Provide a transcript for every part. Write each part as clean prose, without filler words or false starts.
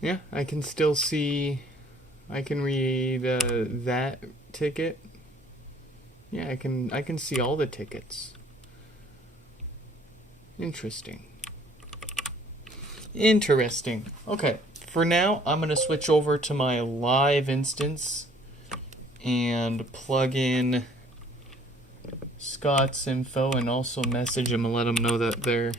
Yeah, I can still see. I can read that ticket. Yeah, I can see all the tickets. Interesting. Interesting. Okay, for now, I'm going to switch over to my live instance and plug in Scott's info and also message him and let him know that they're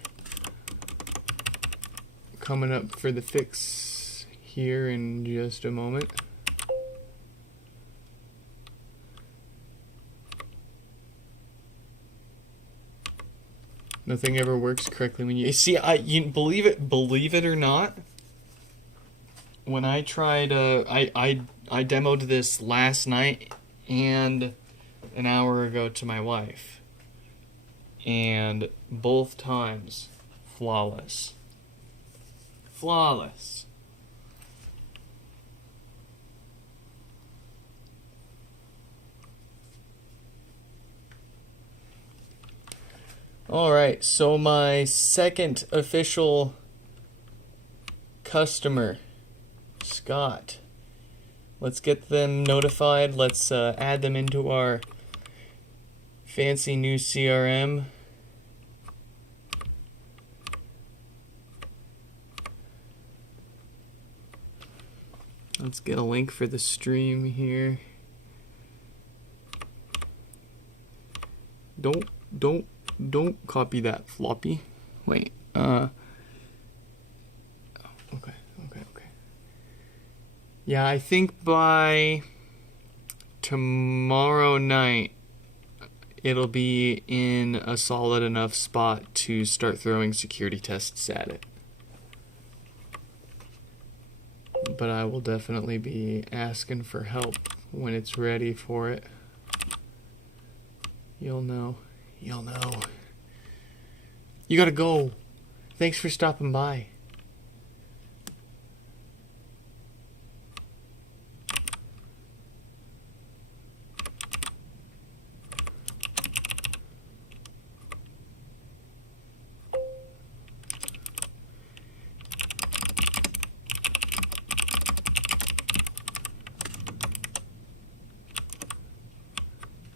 coming up for the fix here in just a moment. Nothing ever works correctly when you see. You believe it or not. When I tried, I demoed this last night and an hour ago to my wife, and both times, flawless. Flawless. Alright, so my second official customer, Scott. Let's get them notified. Let's add them into our fancy new CRM. Let's get a link for the stream here. Don't copy that, floppy. Wait, okay. Yeah, I think by tomorrow night, it'll be in a solid enough spot to start throwing security tests at it. But I will definitely be asking for help when it's ready for it. You'll know. You gotta go. Thanks for stopping by.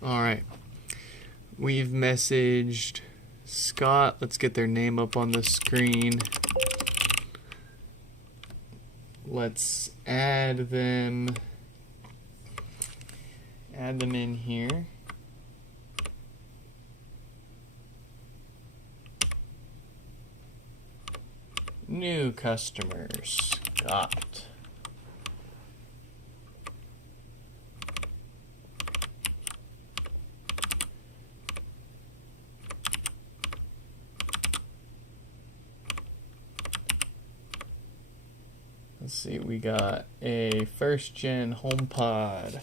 Alright. We've messaged Scott. Let's get their name up on the screen. Let's add them in here. New customers, Scott. Let's see, we got a first gen HomePod.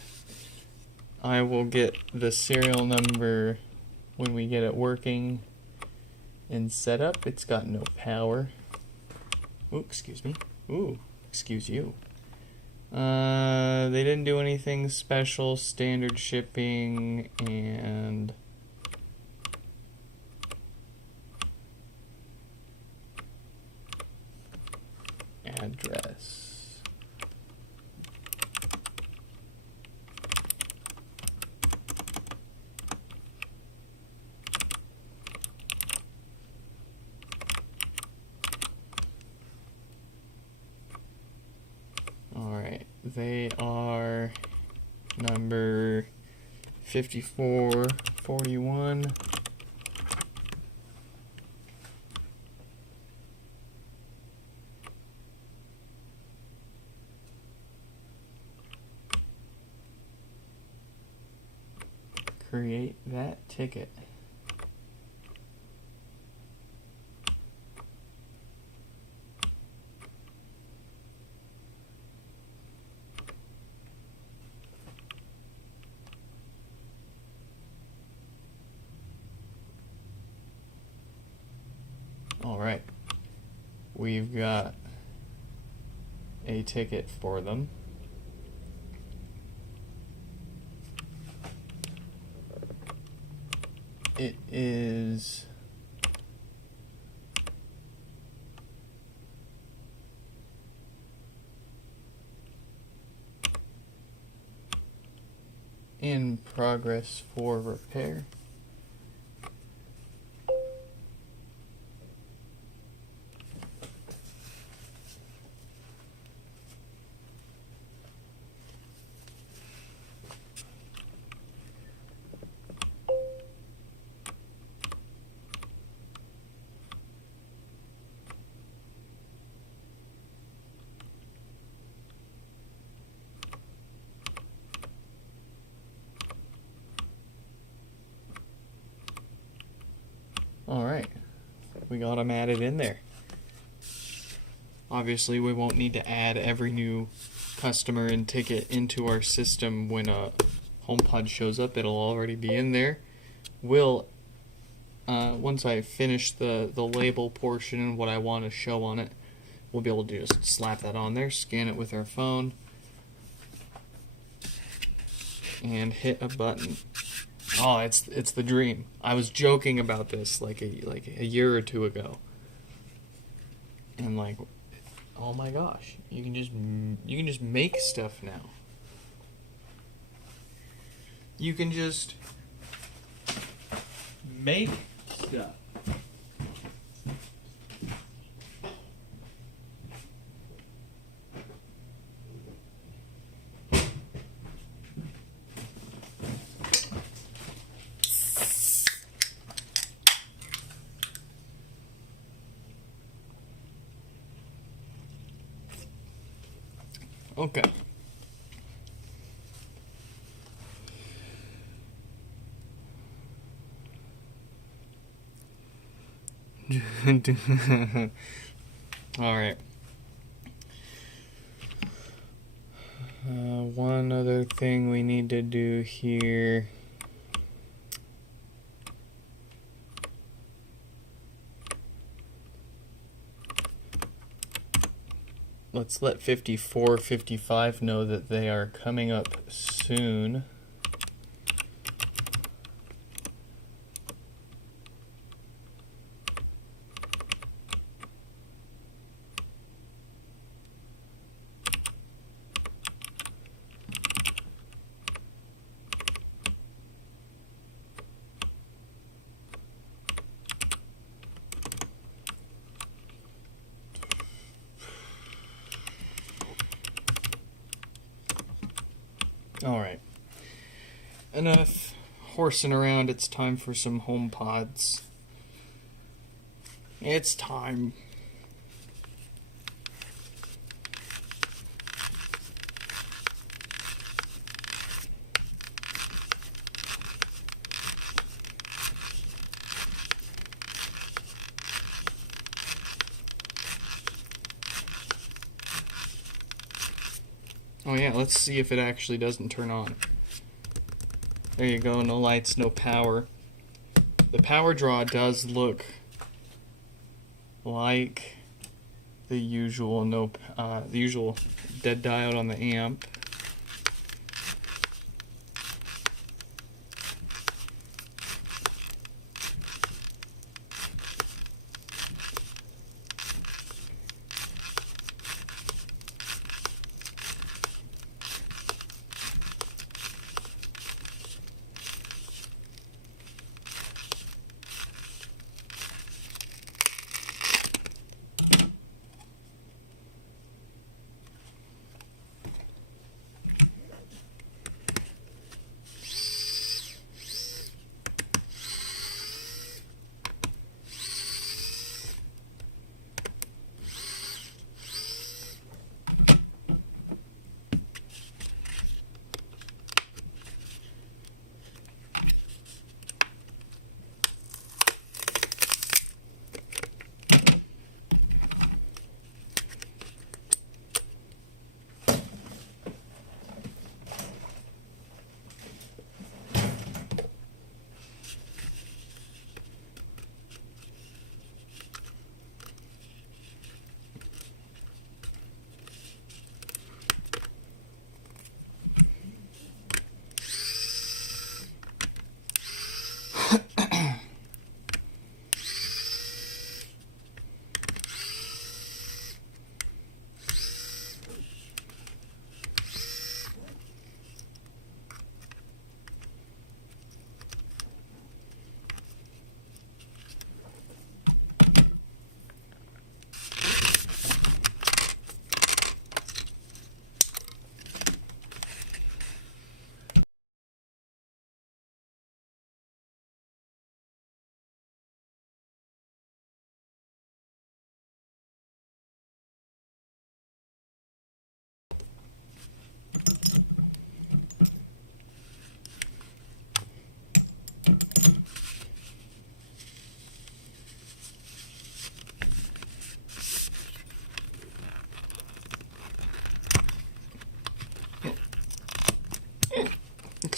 I will get the serial number when we get it working and set up. It's got no power. Ooh, excuse me. Ooh, excuse you. They didn't do anything special, standard shipping, and address. Alright, they are number 5441. Create that ticket. All right, we've got a ticket for them. It is in progress for repair. Alright, we got them added in there. Obviously, we won't need to add every new customer and ticket into our system when a HomePod shows up. It'll already be in there. Once I finish the label portion and what I want to show on it, we'll be able to just slap that on there, scan it with our phone, and hit a button. Oh, it's the dream. I was joking about this like a year or two ago, and like, oh my gosh, you can just make stuff now. You can just make stuff. Okay. Alright. One other thing we need to do here. Let's let 54, 55 know that they are coming up soon. Alright. Enough horsing around. It's time for some HomePods. It's time. Oh yeah, let's see if it actually doesn't turn on. There you go, no lights, no power. The power draw does look like the usual the usual dead diode on the amp.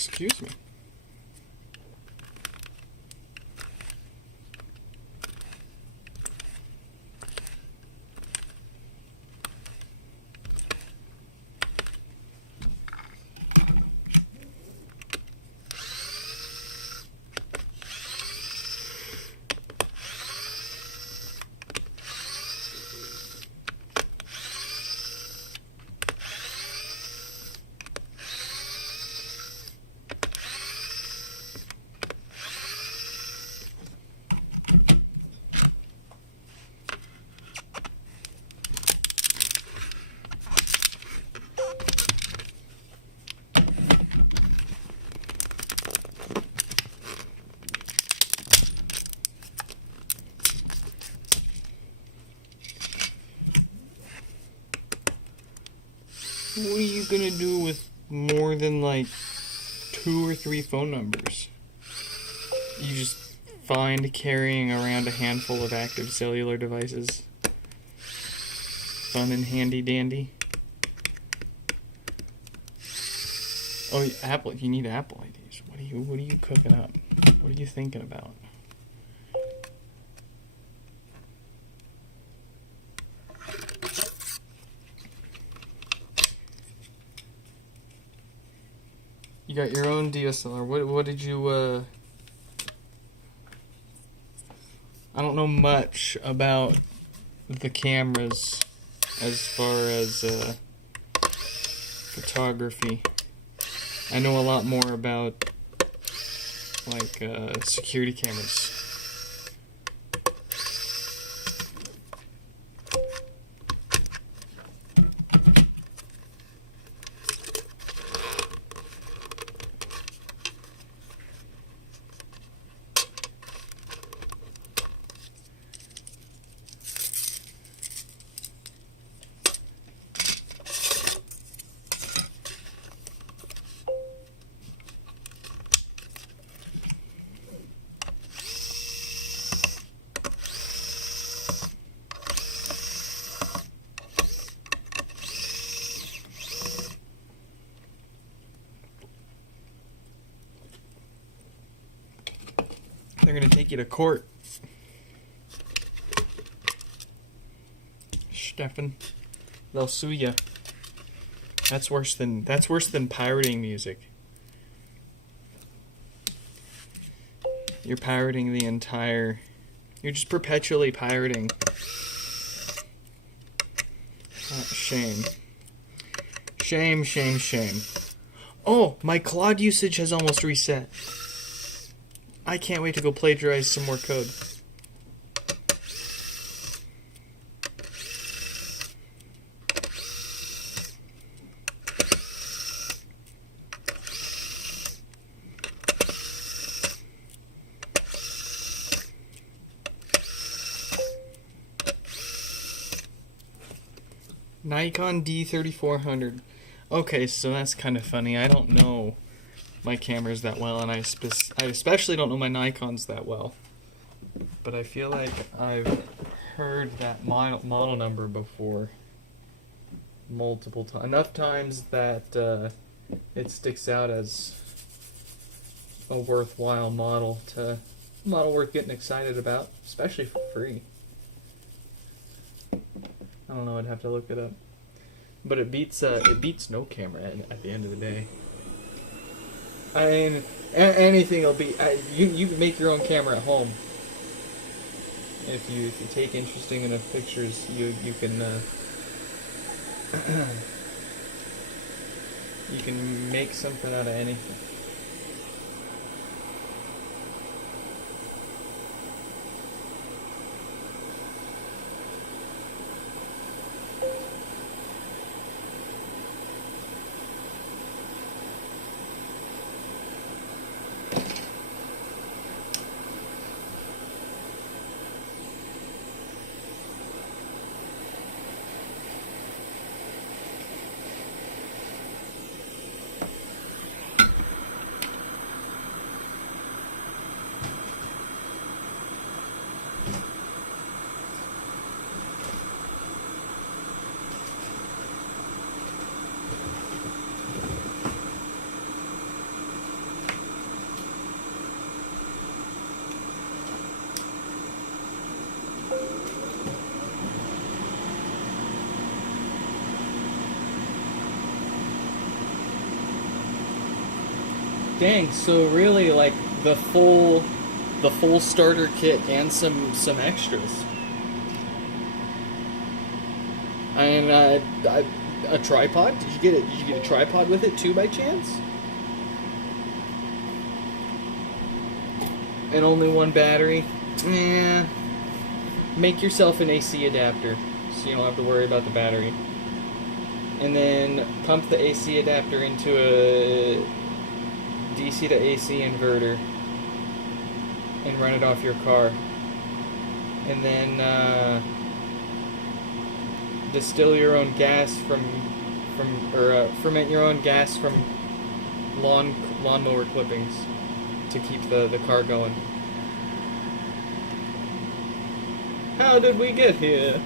Excuse me. What are you gonna do with more than like 2 or 3 phone numbers? You just find carrying around a handful of active cellular devices fun and handy dandy? Oh, Apple! You need Apple IDs. What are you cooking up? What are you thinking about? You got your own DSLR. What did you, I don't know much about the cameras as far as, photography. I know a lot more about, like, security cameras. They're gonna take you to court, Stefan. They'll sue you. That's worse than pirating music. You're pirating the entire. You're just perpetually pirating. Shame. Shame, shame, shame. Oh, my Claude usage has almost reset. I can't wait to go plagiarize some more code. Nikon D3400. Okay, so that's kind of funny. I don't know my cameras that well, and I especially don't know my Nikons that well. But I feel like I've heard that model number before multiple times. Enough times that it sticks out as a worthwhile model worth getting excited about, especially for free. I don't know, I'd have to look it up. But it beats no camera at the end of the day. I mean, anything will be. You can make your own camera at home. If you take interesting enough pictures, you can you can make something out of anything. Dang, so really like the full starter kit and some extras. And a tripod? Did you get a tripod with it too by chance? And only one battery? Yeah. Make yourself an AC adapter so you don't have to worry about the battery. And then pump the AC adapter into a DC to AC inverter and run it off your car. And then distill your own gas or ferment your own gas from lawnmower clippings to keep the car going. How did we get here?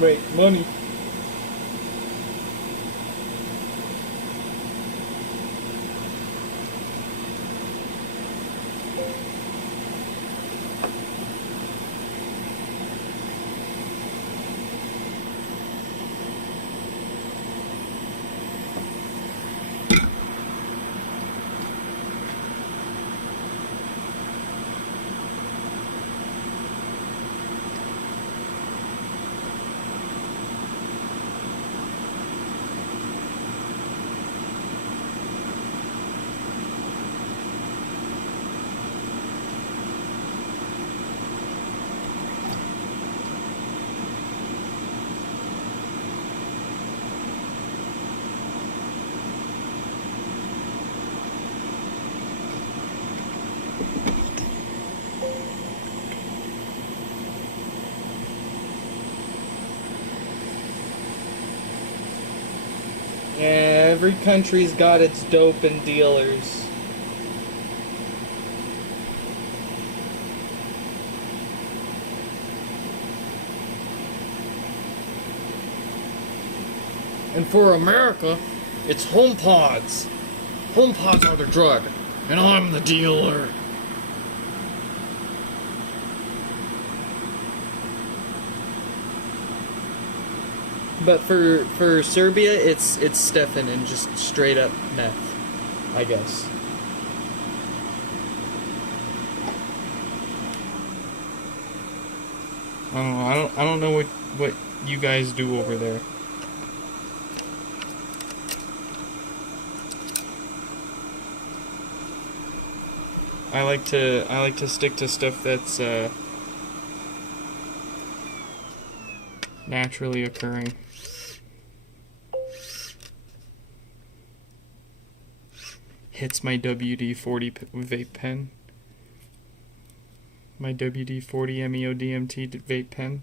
Wait, money. Yeah, every country's got its dope and dealers. And for America, it's HomePods. HomePods are the drug, and I'm the dealer. But for Serbia, it's Stefan and just straight up meth, I guess. I don't know what you guys do over there. I like to stick to stuff that's naturally occurring. Hits my WD-40 vape pen. My WD-40 MEODMT vape pen.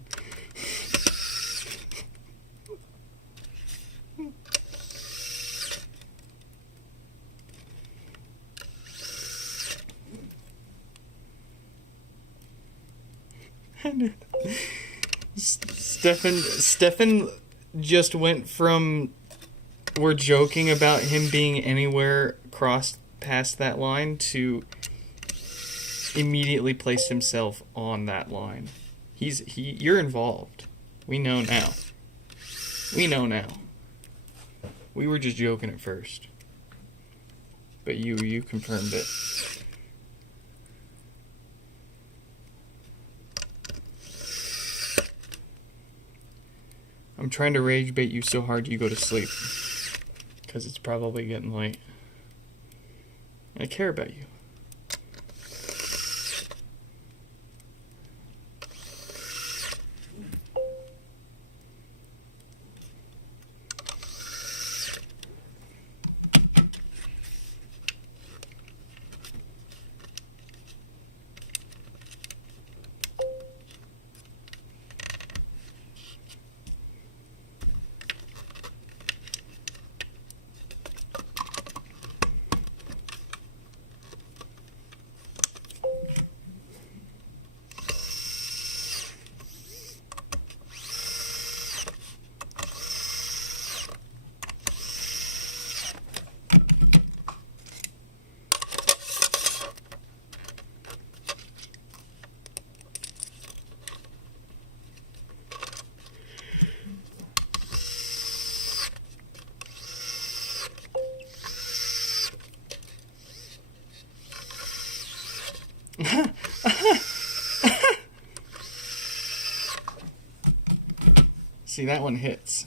Stefan just went from we're joking about him being anywhere crossed past that line to immediately placed himself on that line. You're involved. We know now. We know now. We were just joking at first. But you confirmed it. I'm trying to rage bait you so hard you go to sleep. Because it's probably getting late. I care about you. See, that one hits.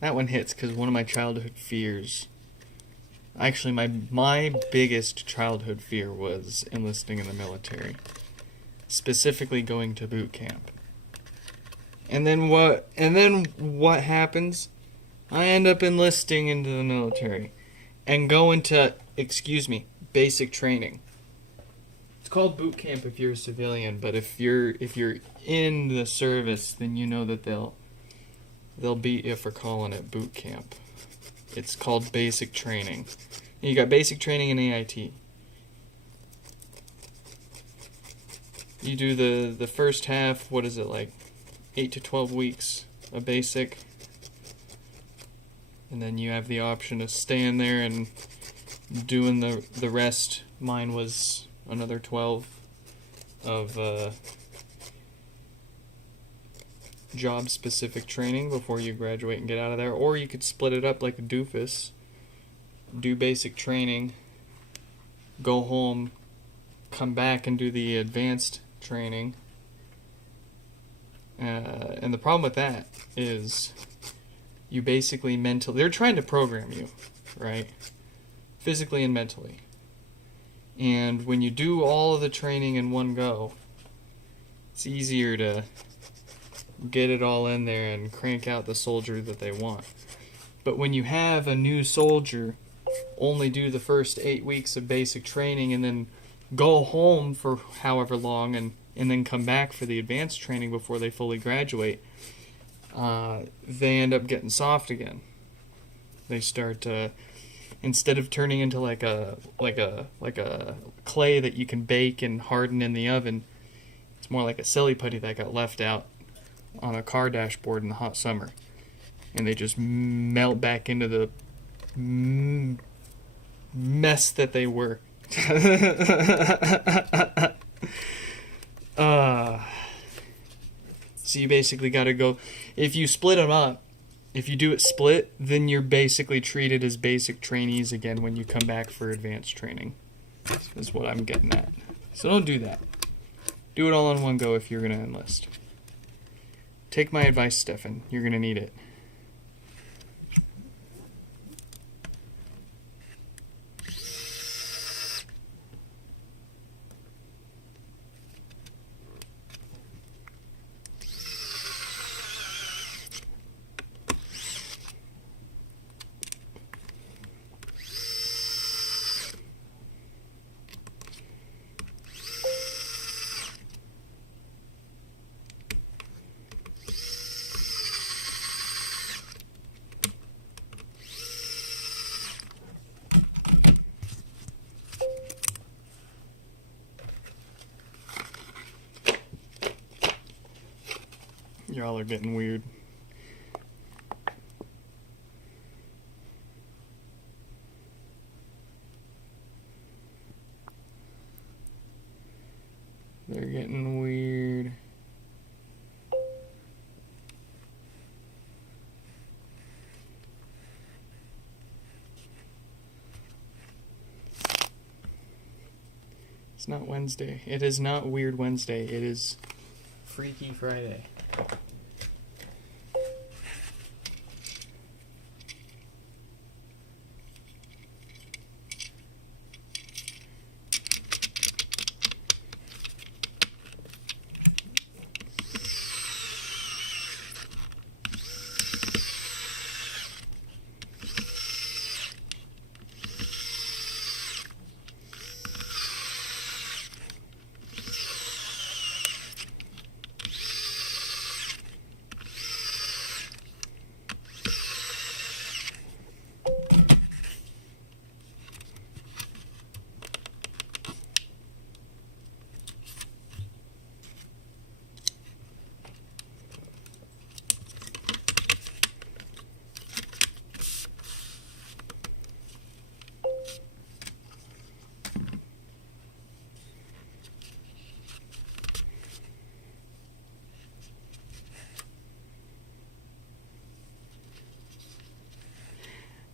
That one hits because one of my childhood fears... Actually, my biggest childhood fear was enlisting in the military. Specifically going to boot camp. And then what happens? I end up enlisting into the military. And go into, basic training. It's called boot camp if you're a civilian, but if you're in the service, then you know that they'll beat you for calling it boot camp. It's called basic training. You got basic training and AIT. You do the first half, what is it, like 8 to 12 weeks of basic. And then you have the option of staying there and doing the rest. Mine was another 12 of job-specific training before you graduate and get out of there. Or you could split it up like a doofus. Do basic training, go home, come back and do the advanced training. And the problem with that is you basically they're trying to program you, right? Physically and mentally. And when you do all of the training in one go, it's easier to get it all in there and crank out the soldier that they want. But when you have a new soldier only do the first 8 weeks of basic training and then go home for however long and then come back for the advanced training before they fully graduate, they end up getting soft again. They start instead of turning into like a clay that you can bake and harden in the oven, it's more like a silly putty that got left out on a car dashboard in the hot summer, and they just melt back into the mess that they were. So you basically got to go, if you split them up, if you do it split, then you're basically treated as basic trainees again when you come back for advanced training, is what I'm getting at. So don't do that. Do it all in one go if you're going to enlist. Take my advice, Stefan. You're going to need it. Y'all are getting weird. They're getting weird. It's not Wednesday. It is not Weird Wednesday. It is Freaky Friday.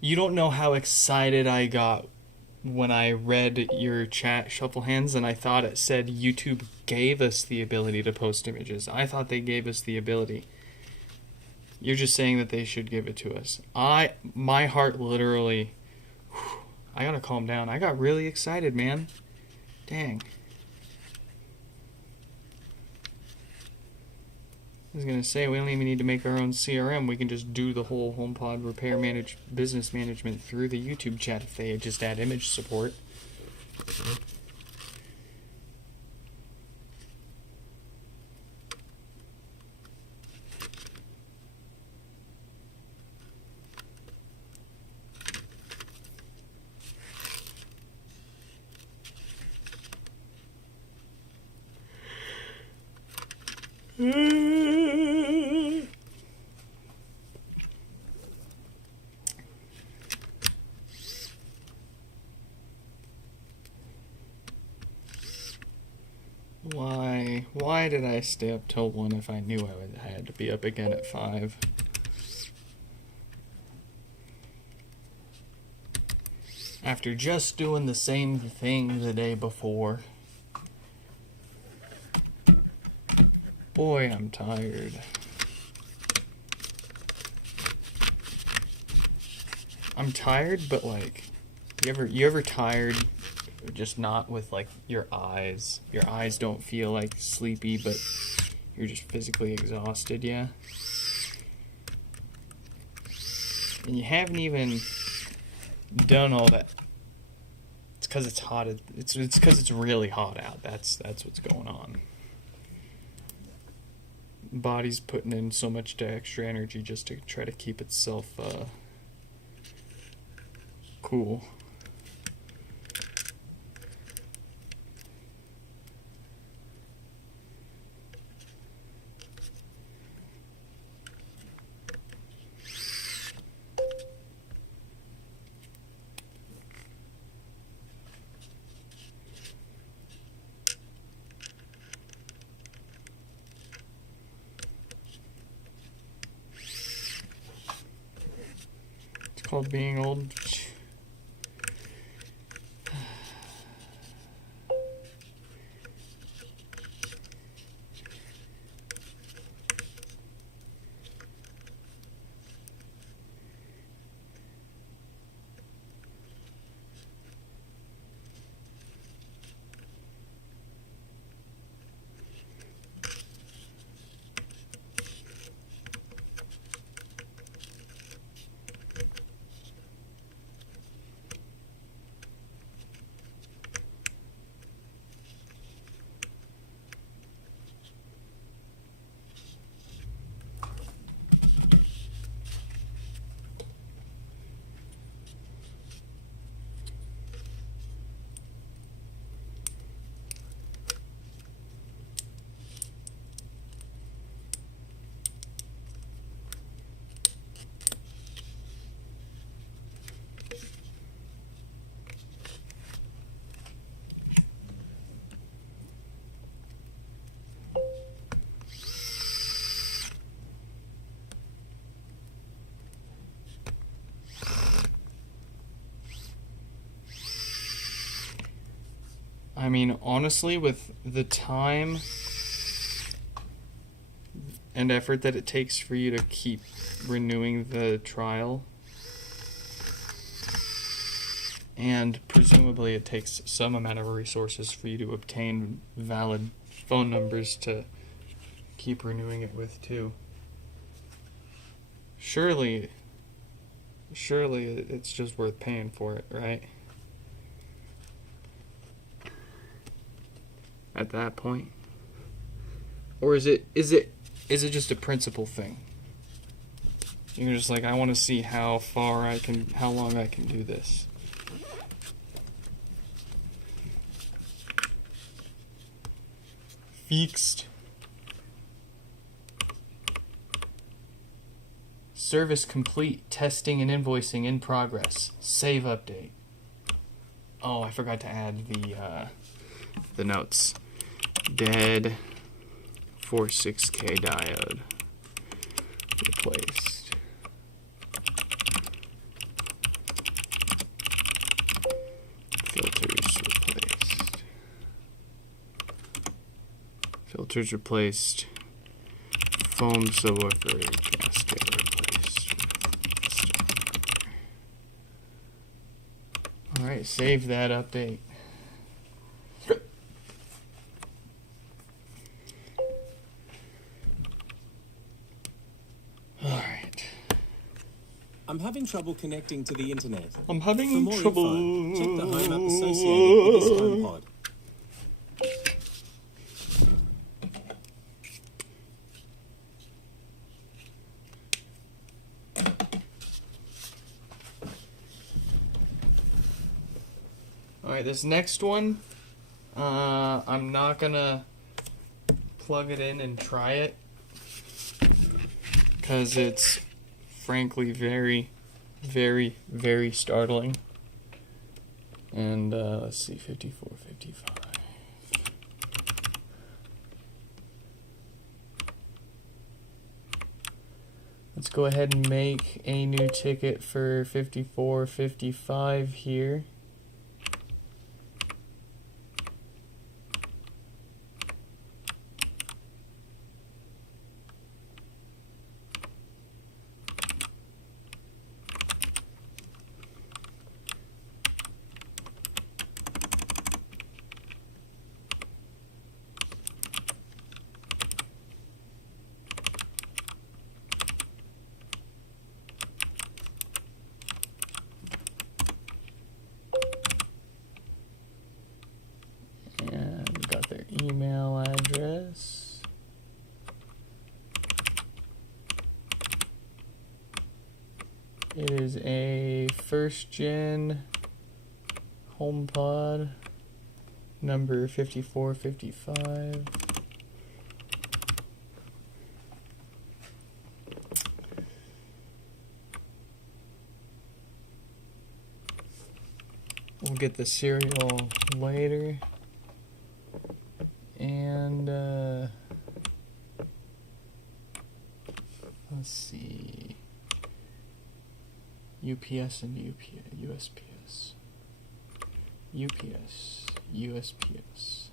You don't know how excited I got when I read your chat, Shuffle Hands, and I thought it said YouTube gave us the ability to post images. I thought they gave us the ability. You're just saying that they should give it to us. My heart literally, I gotta calm down. I got really excited, man. Dang. I was gonna say, we don't even need to make our own CRM. We can just do the whole HomePod repair business management through the YouTube chat if they just add image support. Why did I stay up till 1 if I knew I had to be up again at 5? After just doing the same thing the day before. Boy, I'm tired. I'm tired, but like, you ever tired? Just not with like your eyes. Your eyes don't feel like sleepy, but you're just physically exhausted, yeah? And you haven't even done all that. It's because it's hot. It's because it's really hot out. That's what's going on. Body's putting in so much extra energy just to try to keep itself cool. Called being old. I mean, honestly, with the time and effort that it takes for you to keep renewing the trial, and presumably it takes some amount of resources for you to obtain valid phone numbers to keep renewing it with too. Surely it's just worth paying for it, right? At that point. Or is it just a principle thing? You're just like, I want to see how long I can do this. Fixed. Service complete. Testing and invoicing in progress. Save update. Oh, I forgot to add the notes. Dead 46K diode replaced. Filters replaced. Filters replaced. Foam subwoofer gasket replaced. Alright, save that update. Alright. I'm having trouble connecting to the internet. I'm having For more trouble. info, check the home app associated with this HomePod. Alright, this next one, I'm not gonna plug it in and try it, because it's frankly very, very, very startling. And let's see, 54, 55. Let's go ahead and make a new ticket for 54, 55 here. Email address. It is a first gen HomePod number 5455. We'll get the serial later. And let's see, UPS and USPS, UPS, USPS.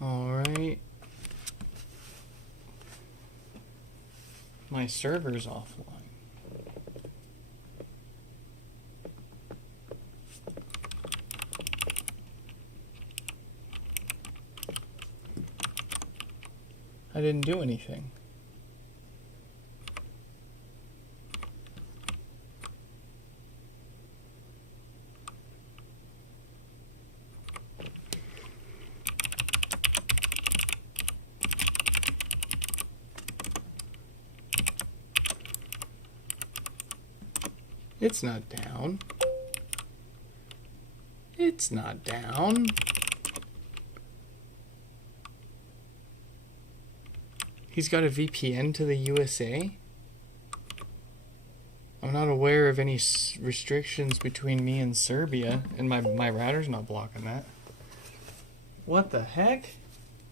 All right. My server's offline. I didn't do anything. It's not down. It's not down. He's got a VPN to the USA? I'm not aware of any restrictions between me and Serbia, and my router's not blocking that. What the heck?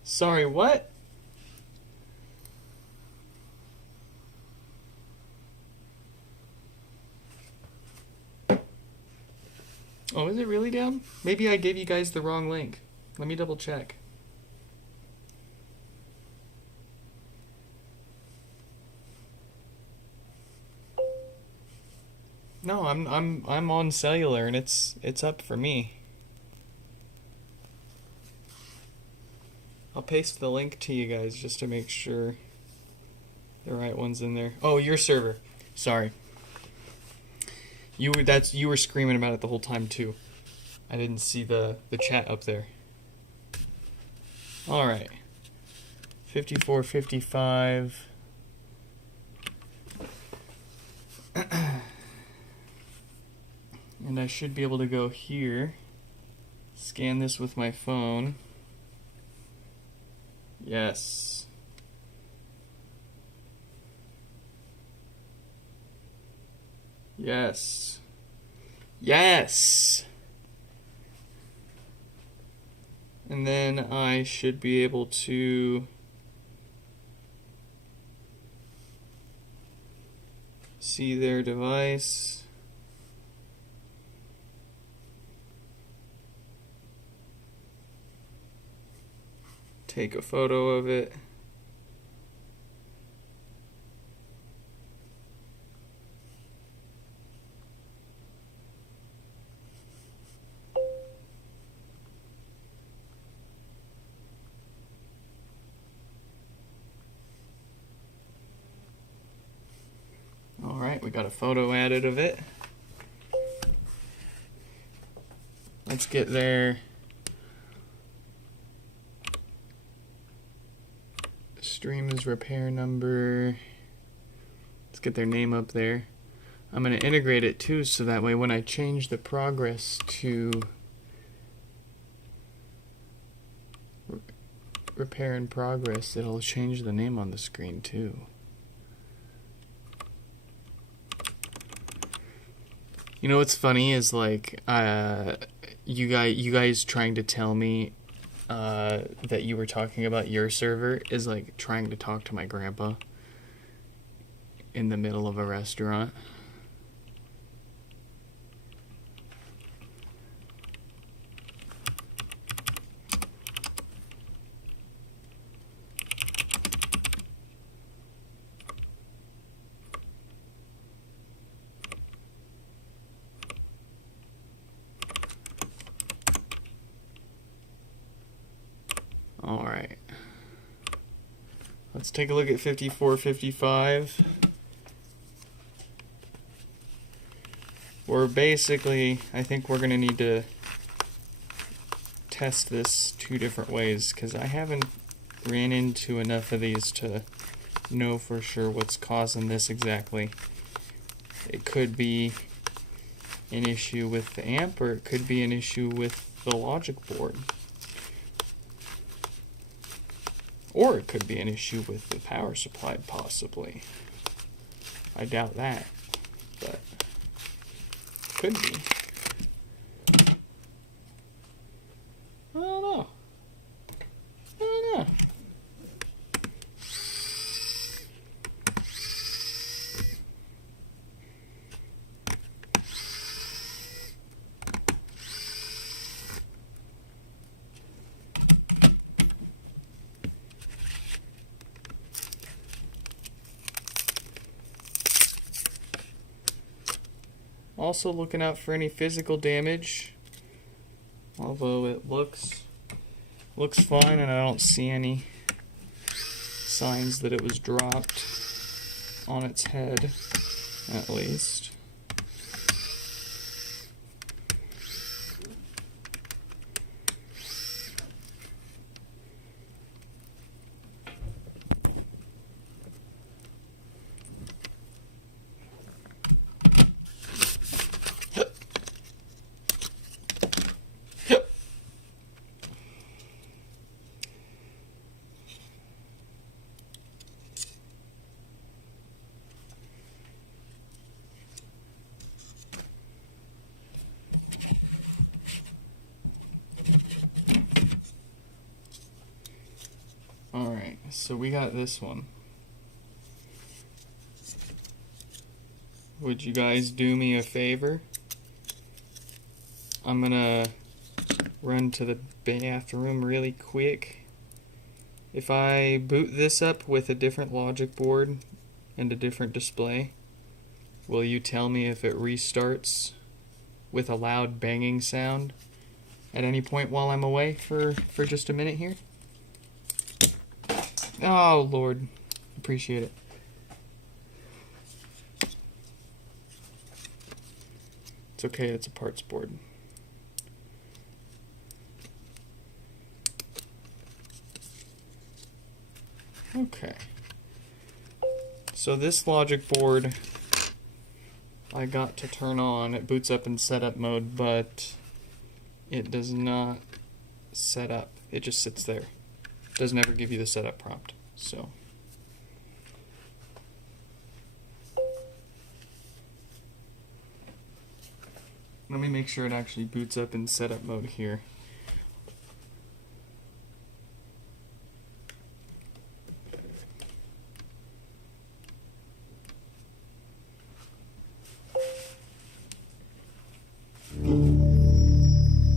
Sorry, what? Oh, is it really down? Maybe I gave you guys the wrong link. Let me double check. No, I'm on cellular and it's up for me. I'll paste the link to you guys just to make sure the right one's in there. Oh, your server. Sorry. You were screaming about it the whole time too. I didn't see the chat up there. All right. 5455. And I should be able to go here, scan this with my phone. Yes. Yes. Yes! And then I should be able to see their device. Take a photo of it. Alright, we got a photo added of it. Let's get their streams repair number. Let's get their name up there. I'm going to integrate it too so that way when I change the progress to repair in progress, it'll change the name on the screen too. You know what's funny is like you guys trying to tell me that you were talking about your server is like trying to talk to my grandpa in the middle of a restaurant. Alright. Let's take a look at 5455. We're basically, I think we're going to need to test this two different ways because I haven't ran into enough of these to know for sure what's causing this exactly. It could be an issue with the amp or it could be an issue with the logic board. Or it could be an issue with the power supply, possibly. I doubt that, but could be. I don't know. I don't know. Also looking out for any physical damage, although it looks fine and I don't see any signs that it was dropped on its head, at least. Alright, so we got this one. Would you guys do me a favor? I'm gonna run to the bathroom really quick. If I boot this up with a different logic board and a different display, will you tell me if it restarts with a loud banging sound at any point while I'm away for just a minute here? Oh, Lord. Appreciate it. It's okay, it's a parts board. Okay. So this logic board I got to turn on. It boots up in setup mode, but it does not set up. It just sits there. It doesn't ever give you the setup prompt. So let me make sure it actually boots up in setup mode here.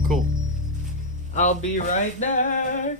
Cool. I'll be right back.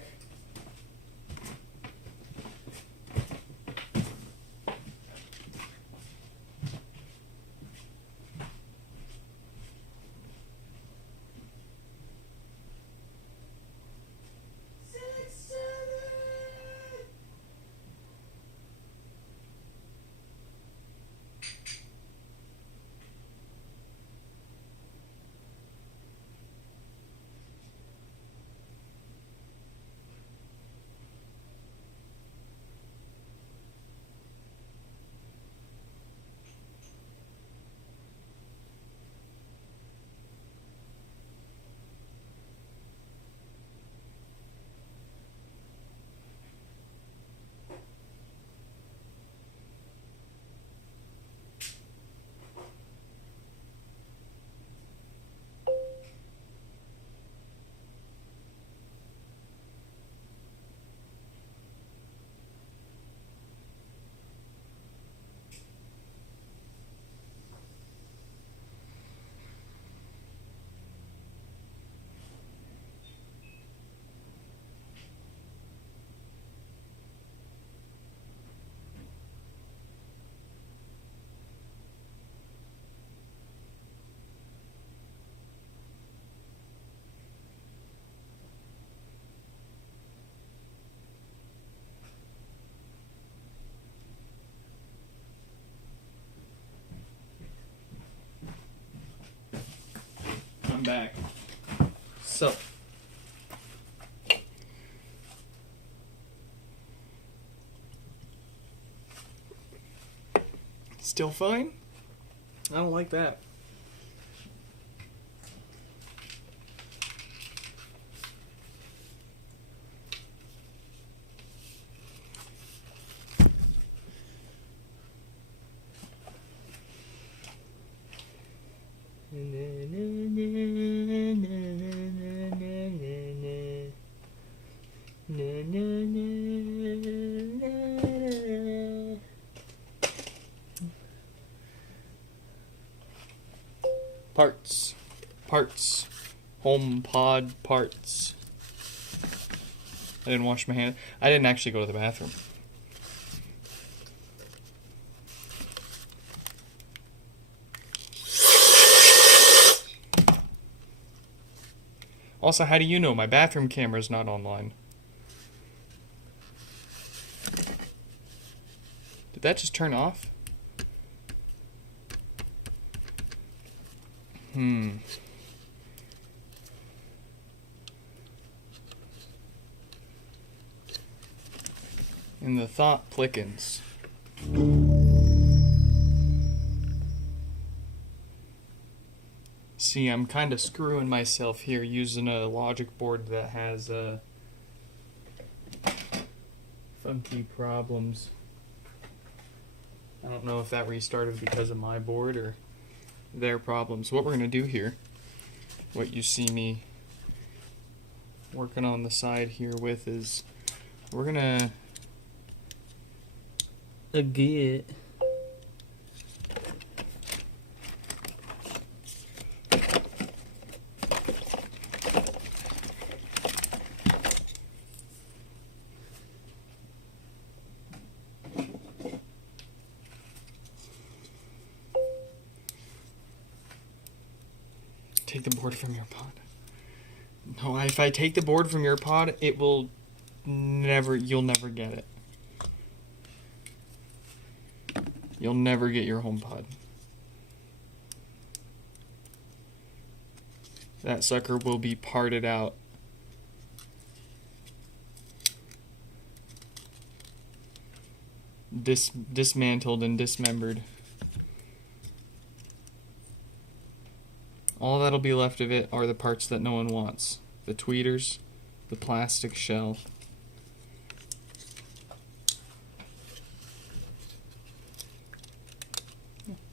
I'm back. So, still fine? I don't like that. Parts. HomePod parts. I didn't wash my hands. I didn't actually go to the bathroom. Also, how do you know my bathroom camera is not online? Did that just turn off? In the thought plickens. See, I'm kind of screwing myself here using a logic board that has funky problems. I don't know if that restarted because of my board or their problems. What we're going to do here, what you see me working on the side here with, is we're going to get Take the board from your pod. No, if I take the board from your pod, it will you'll never get it. You'll never get your HomePod. That sucker will be parted out. Dismantled and dismembered. All that'll be left of it are the parts that no one wants. The tweeters, the plastic shell.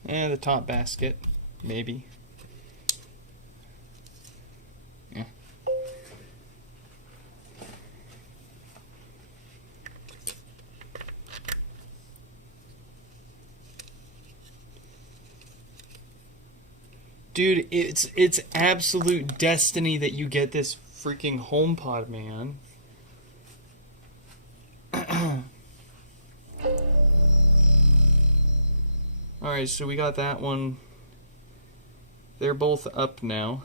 And the top basket, maybe. Yeah. Dude, it's absolute destiny that you get this freaking HomePod, man. Alright, so we got that one. They're both up now.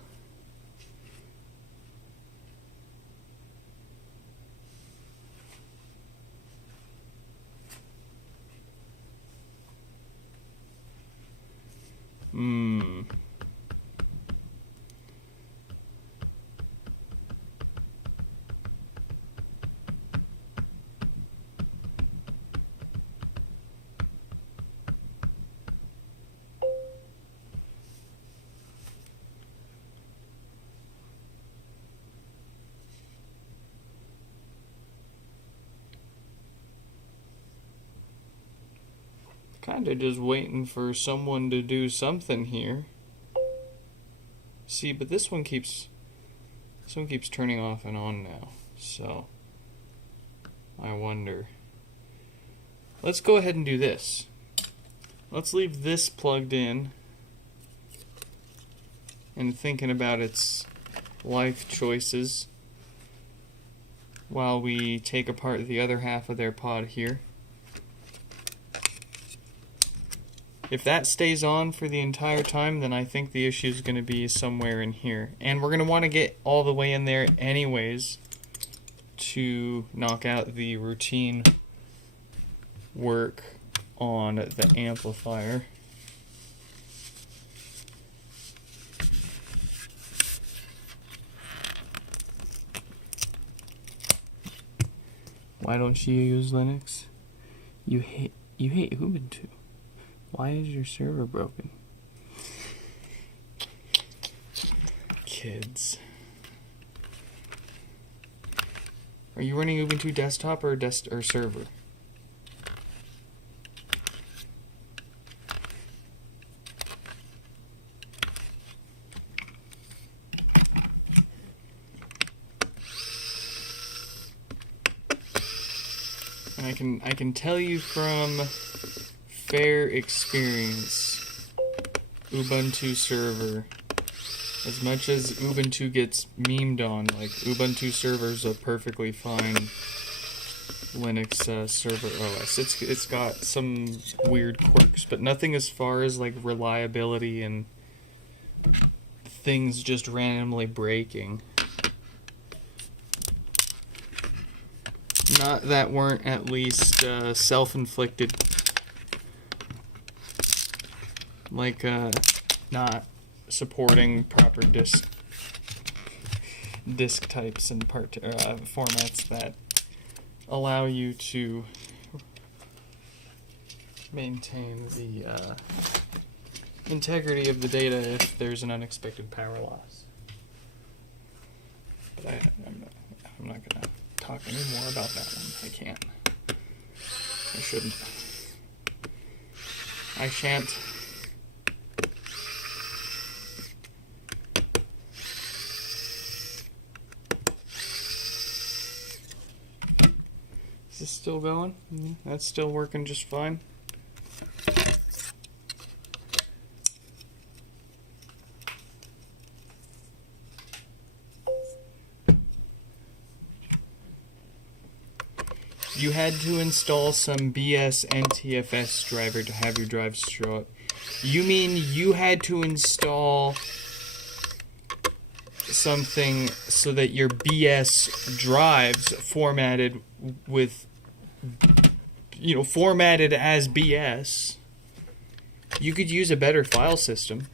Kinda just waiting for someone to do something here. See, but this one keeps turning off and on now. So I wonder. Let's go ahead and do this. Let's leave this plugged in and thinking about its life choices while we take apart the other half of their pod here. If that stays on for the entire time, then I think the issue is going to be somewhere in here. And we're going to want to get all the way in there anyways to knock out the routine work on the amplifier. Why don't you use Linux? You hate Ubuntu. Why is your server broken? Kids. Are you running Ubuntu desktop or server? And I can tell you from fair experience, Ubuntu server, as much as Ubuntu gets memed on, like Ubuntu server's a perfectly fine Linux server OS. It's got some weird quirks, but nothing as far as like reliability and things just randomly breaking. Not that weren't at least self-inflicted. Like not supporting proper disk types and formats that allow you to maintain the integrity of the data if there's an unexpected power loss. But I'm not gonna talk any more about that one. I can't. I shouldn't. I shan't. Is this still going? That's still working just fine. You had to install some BS NTFS driver to have your drives show up. You mean you had to install something so that your BS drives formatted with, formatted as BS, you could use a better file system,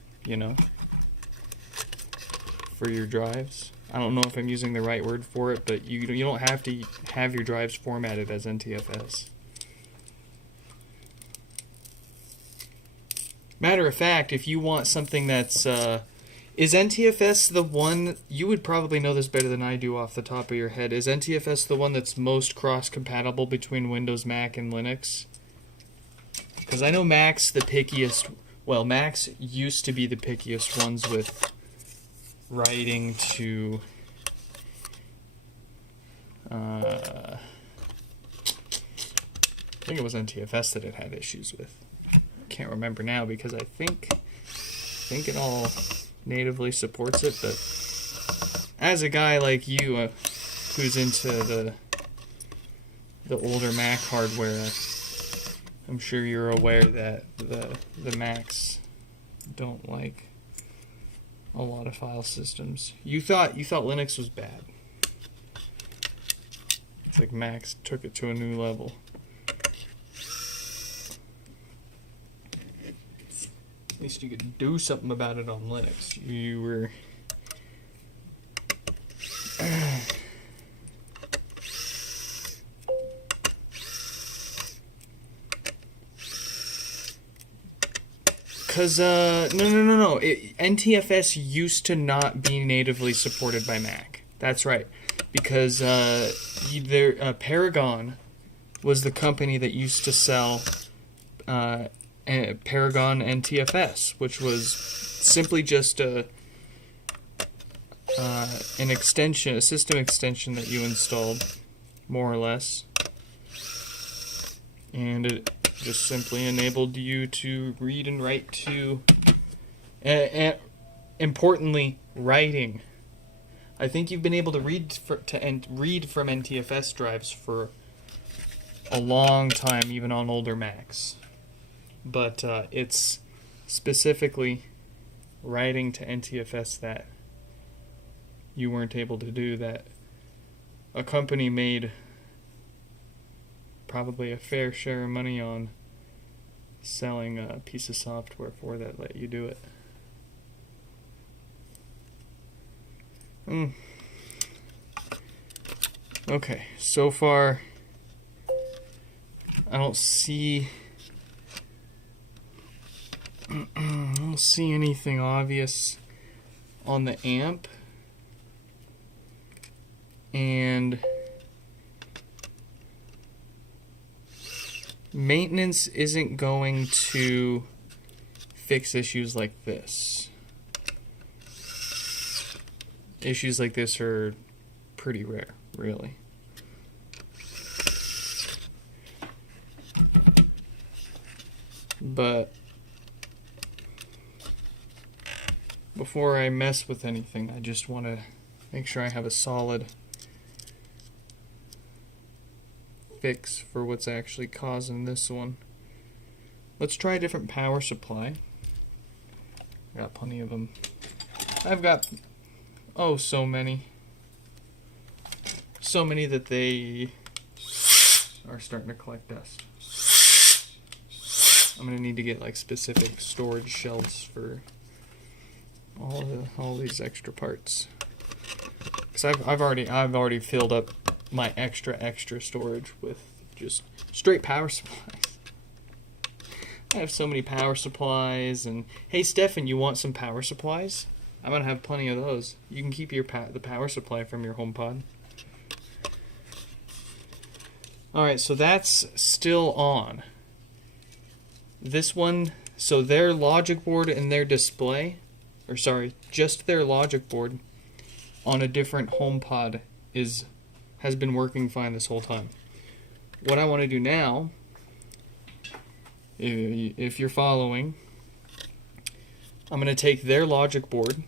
for your drives. I don't know if I'm using the right word for it, but you don't have to have your drives formatted as NTFS. Matter of fact, if you want something that's is NTFS the one, you would probably know this better than I do off the top of your head, is NTFS the one that's most cross-compatible between Windows, Mac, and Linux? Because I know Mac's the pickiest, Macs used to be the pickiest ones with writing to I think it was NTFS that it had issues with. Can't remember now because I think it all natively supports it, but as a guy like you who's into the older Mac hardware, I'm sure you're aware that the Macs don't like a lot of file systems. You thought Linux was bad. It's like Macs took it to a new level. At least you could do something about it on Linux. You were because no. NTFS used to not be natively supported by Mac. That's right, because Paragon was the company that used to sell Paragon NTFS, which was simply just an extension, a system extension that you installed, more or less, and it just simply enabled you to read and write to, importantly, writing. I think you've been able to read from NTFS drives for a long time, even on older Macs. But it's specifically writing to NTFS that you weren't able to do, that a company made probably a fair share of money on selling a piece of software for that let you do it. Okay, so far I don't see anything obvious on the amp, and maintenance isn't going to fix issues like this. Issues like this are pretty rare, really. But before I mess with anything, I just want to make sure I have a solid fix for what's actually causing this one. Let's try a different power supply. Got plenty of them. I've got so many that they are starting to collect dust. I'm gonna need to get like specific storage shelves for all these extra parts, because I've already filled up my extra storage with just straight power supplies. I have so many power supplies, and hey Stefan, you want some power supplies? I'm gonna have plenty of those. You can keep the power supply from your HomePod. Alright, so that's still on. This one, so their logic board and their display, or sorry, just their logic board on a different HomePod has been working fine this whole time. What I want to do now, if you're following, I'm going to take their logic board,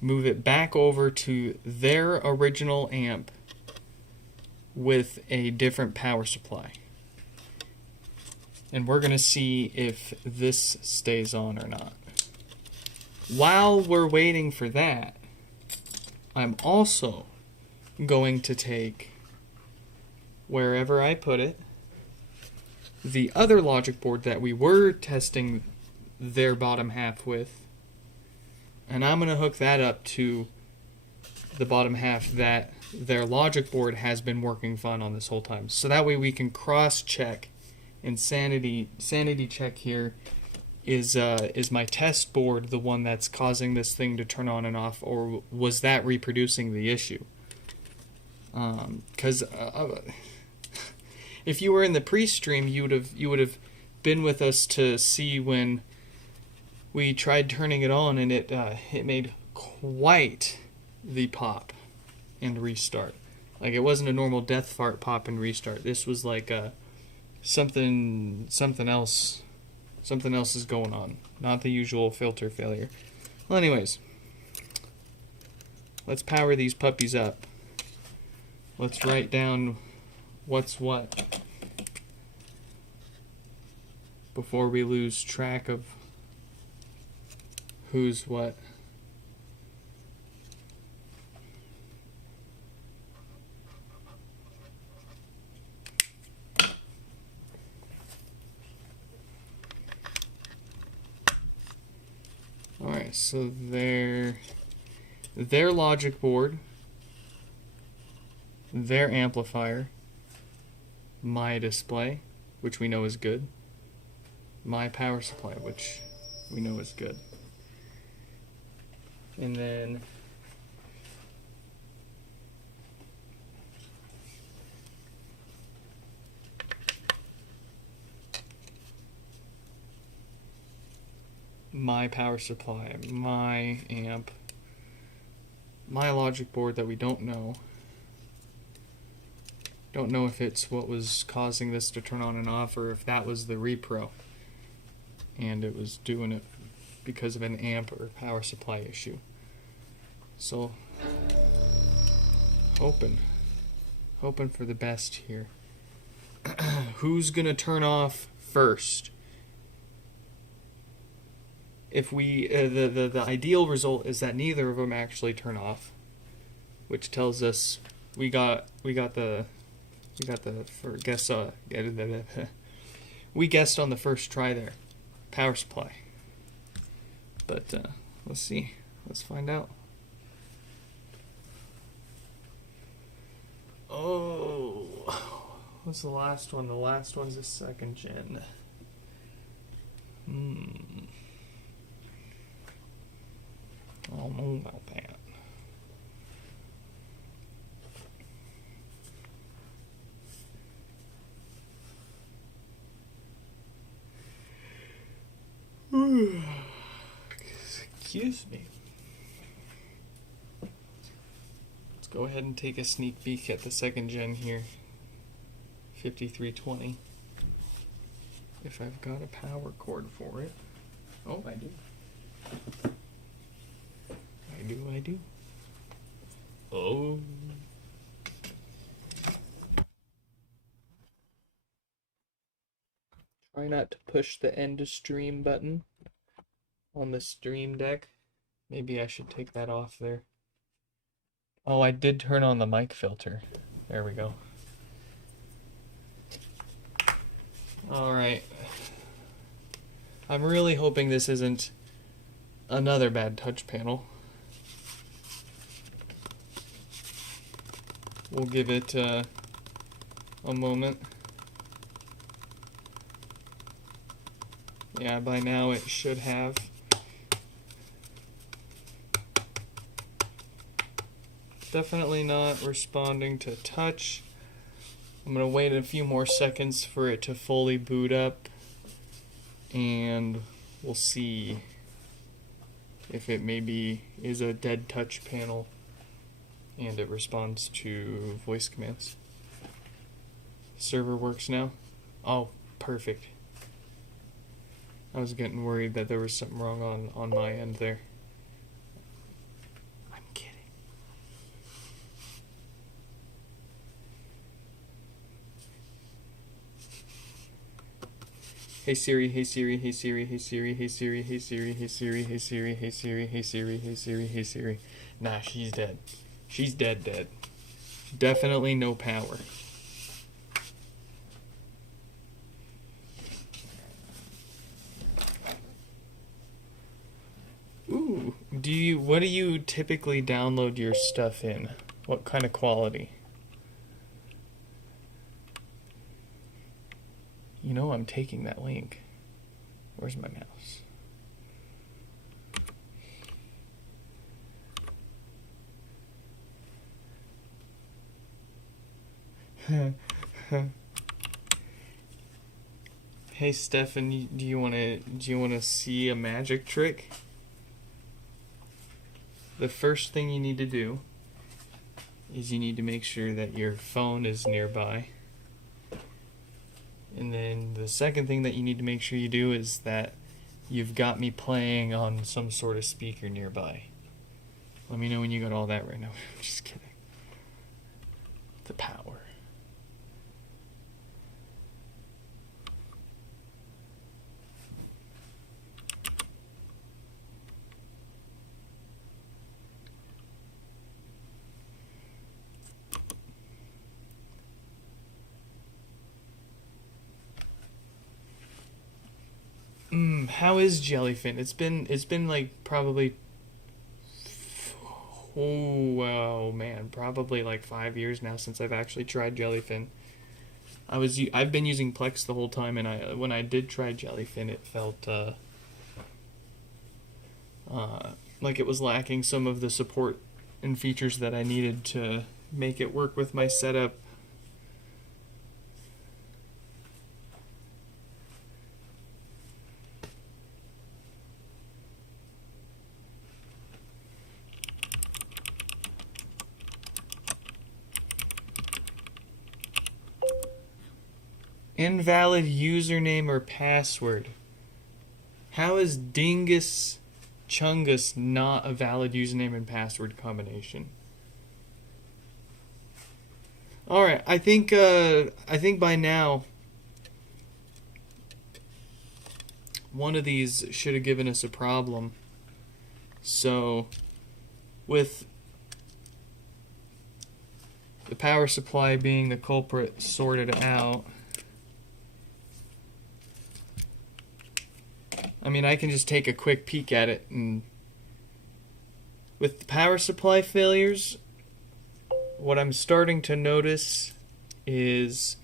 move it back over to their original amp with a different power supply. And we're going to see if this stays on or not. While we're waiting for that, I'm also going to take, wherever I put it, the other logic board that we were testing their bottom half with, and I'm going to hook that up to the bottom half that their logic board has been working fine on this whole time. So that way we can cross-check and sanity check here. Is my test board the one that's causing this thing to turn on and off, or was that reproducing the issue? Because if you were in the pre-stream, you would have been with us to see when we tried turning it on, and it made quite the pop and restart. Like, it wasn't a normal death fart pop and restart. This was like something else. Something else is going on. Not the usual filter failure. Well, anyways, let's power these puppies up. Let's write down what's what before we lose track of who's what. Alright, so their logic board, their amplifier, my display, which we know is good, my power supply, which we know is good, and then my power supply, my amp, my logic board that we don't know. Don't know if it's what was causing this to turn on and off, or if that was the repro and it was doing it because of an amp or power supply issue. So hoping for the best here. Who's gonna turn off first? If we the ideal result is that neither of them actually turn off, which tells us we guessed on the first try there, power supply. But let's see, let's find out. Oh, what's the last one? The last one's a second gen. I don't know about that. Excuse me. Let's go ahead and take a sneak peek at the second gen here. 5320. If I've got a power cord for it. Oh, I do. I do. Oh. Try not to push the end stream button on the stream deck. Maybe I should take that off there. Oh, I did turn on the mic filter. There we go. Alright. I'm really hoping this isn't another bad touch panel. We'll give it a moment. Yeah, by now it should have. Definitely not responding to touch. I'm going to wait a few more seconds for it to fully boot up, and we'll see if it maybe is a dead touch panel and it responds to voice commands. Server works now. Oh, perfect. I was getting worried that there was something wrong on my end there. I'm kidding. Hey Siri, hey Siri, hey Siri, hey Siri, hey Siri, hey Siri, hey Siri, hey Siri, hey Siri, hey Siri, hey Siri, hey Siri. Nah, she's dead. She's dead. Definitely no power. Ooh, what do you typically download your stuff in? What kind of quality? You know I'm taking that link. Where's my mouse? Hey Stefan, do you wanna see a magic trick? The first thing you need to do is you need to make sure that your phone is nearby. And then the second thing that you need to make sure you do is that you've got me playing on some sort of speaker nearby. Let me know when you got all that right now. I'm just kidding. The power. How is Jellyfin? It's been like probably probably like 5 years now since I've actually tried Jellyfin. I've been using Plex the whole time, and when I did try Jellyfin, it felt like it was lacking some of the support and features that I needed to make it work with my setup. Invalid username or password. How is Dingus Chungus not a valid username and password combination? Alright, I think by now one of these should have given us a problem. So with the power supply being the culprit sorted out, I mean, I can just take a quick peek at it, and with the power supply failures, what I'm starting to notice is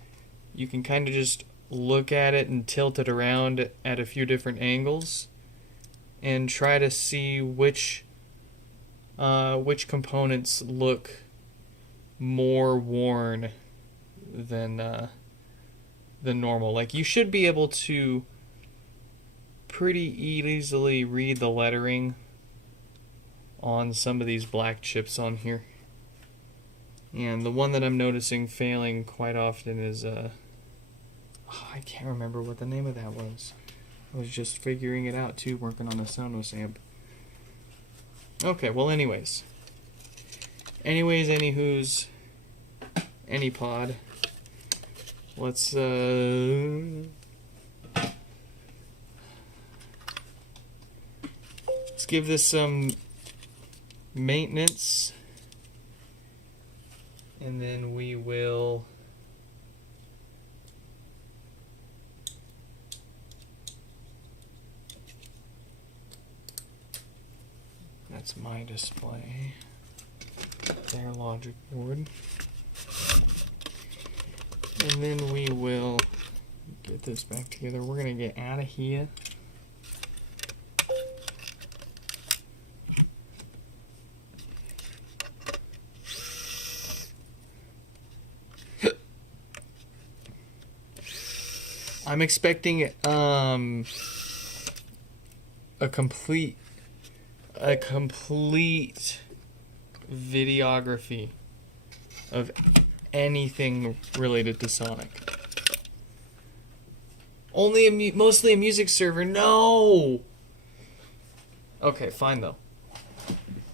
you can kind of just look at it and tilt it around at a few different angles and try to see which components look more worn than normal. Like, you should be able to pretty easily read the lettering on some of these black chips on here. And the one that I'm noticing failing quite often is I can't remember what the name of that was. I was just figuring it out too, working on the Sonos amp. Okay, well anyways, anywho's, any pod. Let's give this some maintenance, and then we will that's my display, their logic board, and then we will get this back together. We're gonna get out of here. I'm expecting a complete videography of anything related to Sonic. Mostly a music server. No. Okay, fine though.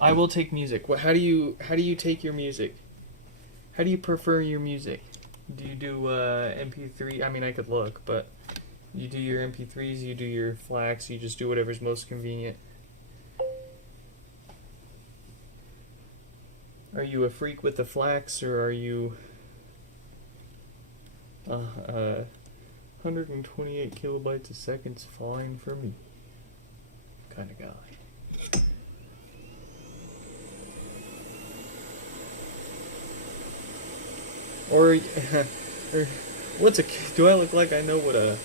I will take music. How do you take your music? How do you prefer your music? Do you do MP3? I mean, I could look, but You do your MP3s, you do your FLACs, you just do whatever's most convenient. Are you a freak with the FLACs, or are you 128 kilobytes a second's fine for me kind of guy? Or what's a... Do I look like I know what a...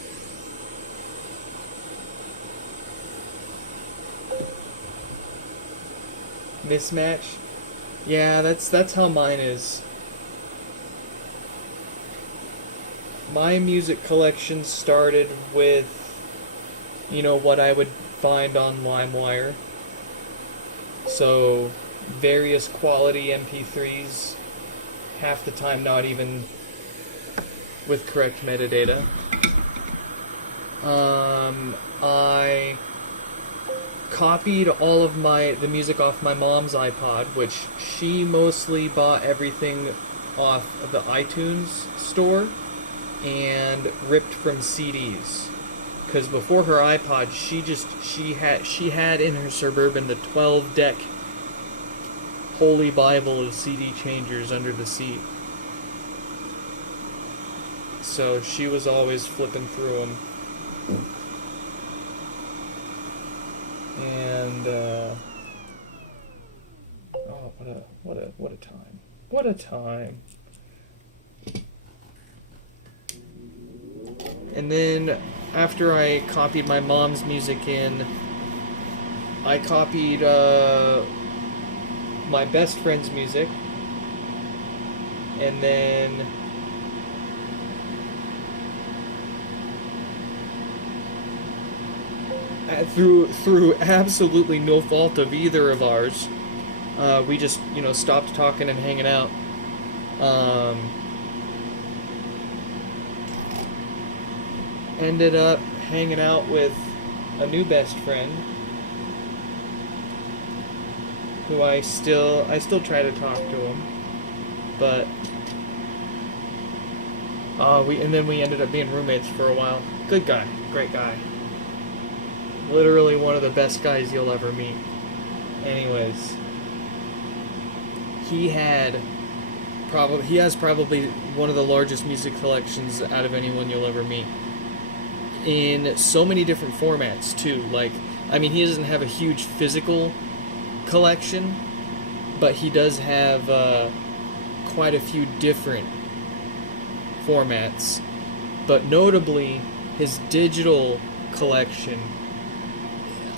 mismatch? Yeah, that's how mine is. My music collection started with, what I would find on LimeWire. So, various quality MP3s, half the time not even with correct metadata. I copied all of the music off my mom's iPod, which she mostly bought everything off of the iTunes store and ripped from CDs. Because before her iPod, she had in her Suburban the 12-deck Holy Bible of CD changers under the seat. So she was always flipping through them. And oh, what a time! What a time! And then after I copied my mom's music in, I copied my best friend's music, and then through absolutely no fault of either of ours, we just stopped talking and hanging out. Ended up hanging out with a new best friend, who I still try to talk to him, but we ended up being roommates for a while. Good guy, great guy. Literally one of the best guys you'll ever meet. Anyways, he has probably one of the largest music collections out of anyone you'll ever meet, in so many different formats too. He doesn't have a huge physical collection, but he does have quite a few different formats. But notably, his digital collection.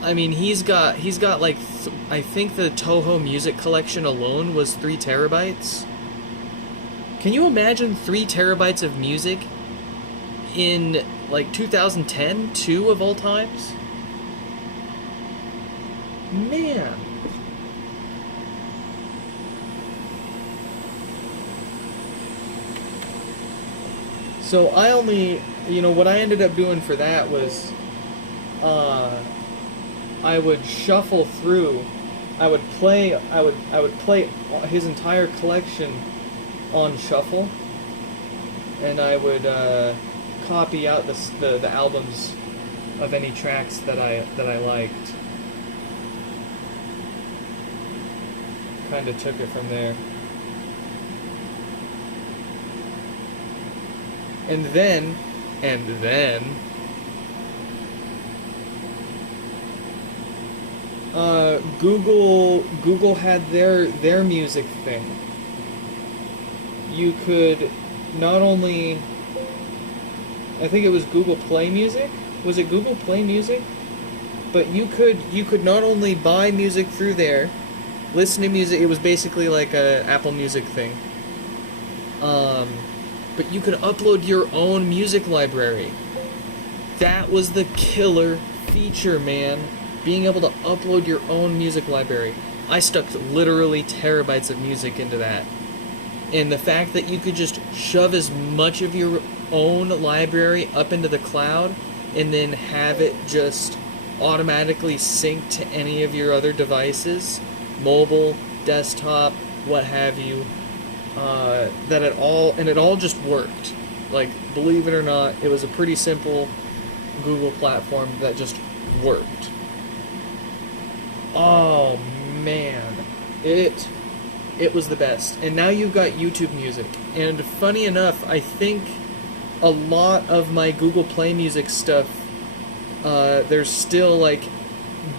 He's got I think the Toho music collection alone was 3 terabytes. Can you imagine 3 terabytes of music in 2010, 2 of all times? Man. So I only, what I ended up doing for that was, I would shuffle through. I would play his entire collection on shuffle, and I would copy out the albums of any tracks that I liked. Kind of took it from there. And then Google had their music thing. You could not only, I think it was Google Play Music. Was it Google Play Music? But you could not only buy music through there, listen to music. It was basically like a Apple Music thing. But you could upload your own music library. That was the killer feature, man. Being able to upload your own music library. I stuck literally terabytes of music into that. And the fact that you could just shove as much of your own library up into the cloud and then have it just automatically sync to any of your other devices, mobile, desktop, what have you, it all just worked. Believe it or not, it was a pretty simple Google platform that just worked. Oh man, it was the best. And now you've got YouTube Music. And funny enough, I think a lot of my Google Play Music stuff, there's still like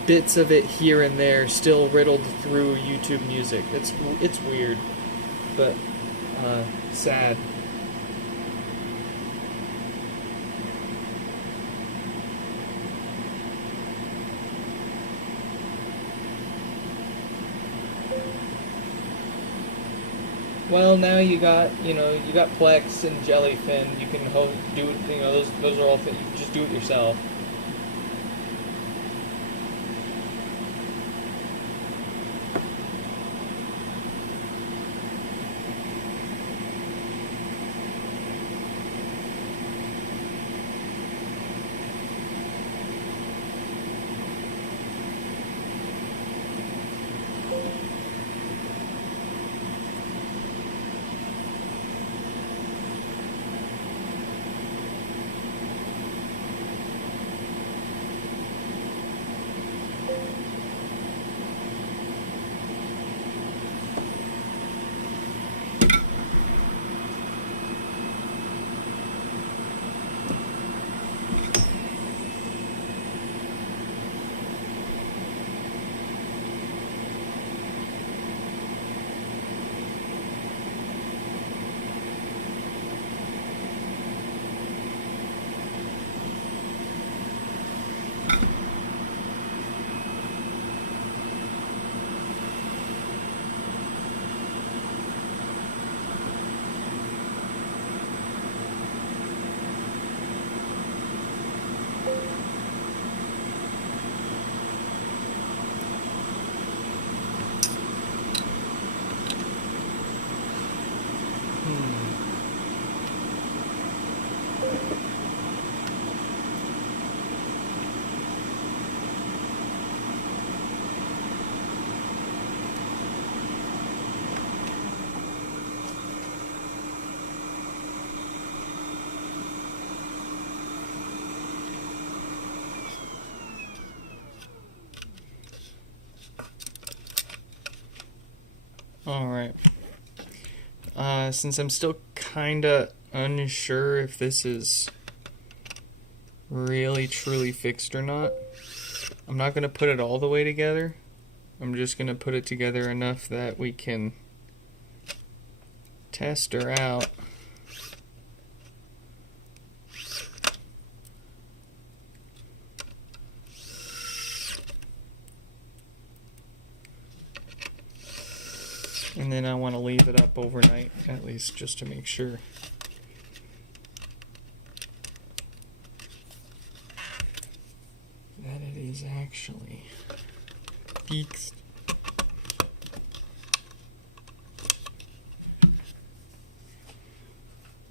bits of it here and there still riddled through YouTube Music. It's weird, but sad. Well, now you got Plex and Jellyfin. You can do those are all things. You can just do it yourself. Alright. Since I'm still kinda unsure if this is really truly fixed or not, I'm not gonna put it all the way together. I'm just gonna put it together enough that we can test her out. And then I want to leave it up overnight, at least, just to make sure. That it is actually fixed.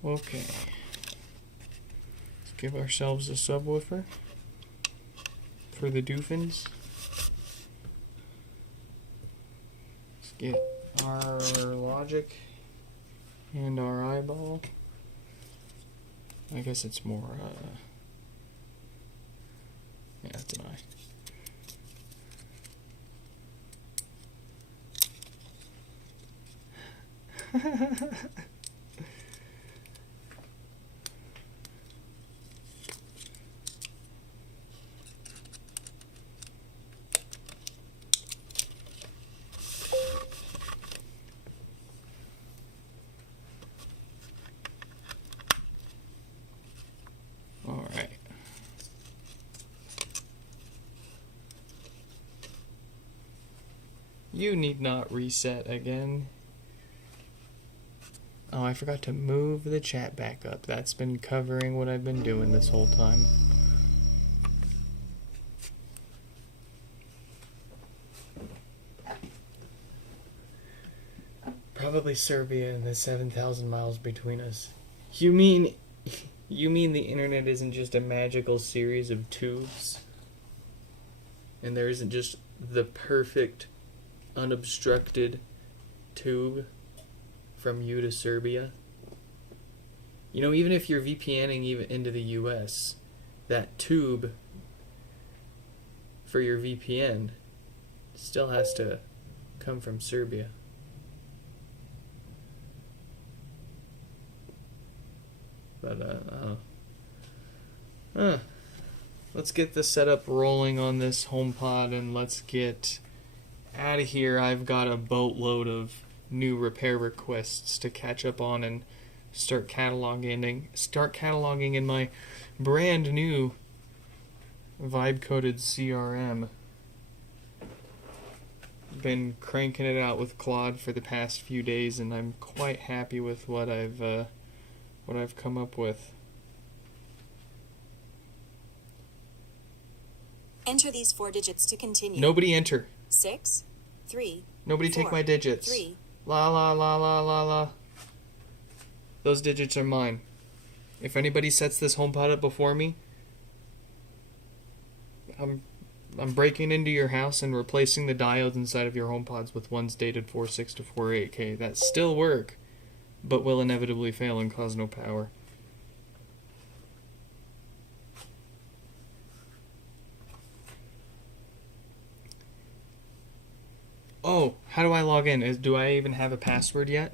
Okay. Let's give ourselves a subwoofer for the doofins. Let's get our logic and our eyeball. I guess it's more, yeah, it's an eye. Alright. You need not reset again. Oh, I forgot to move the chat back up. That's been covering what I've been doing this whole time. Probably Serbia and the 7,000 miles between us. You mean the internet isn't just a magical series of tubes? And there isn't just the perfect, unobstructed tube from you to Serbia? You know, even if you're VPNing even into the US, that tube for your VPN still has to come from Serbia. But let's get the setup rolling on this HomePod and let's get out of here. I've got a boatload of new repair requests to catch up on and start cataloging in my brand new vibe-coded CRM. Been cranking it out with Claude for the past few days, and I'm quite happy with what I've come up with. Enter these 4 digits to continue. Nobody enter. 6, 3. Nobody 4, take my digits. 3. La la la la la la. Those digits are mine. If anybody sets this HomePod up before me, I'm breaking into your house and replacing the diodes inside of your HomePods with ones dated 4.6 to 4.8. Okay, that still work, but will inevitably fail and cause no power. Oh, how do I log in? Do I even have a password yet?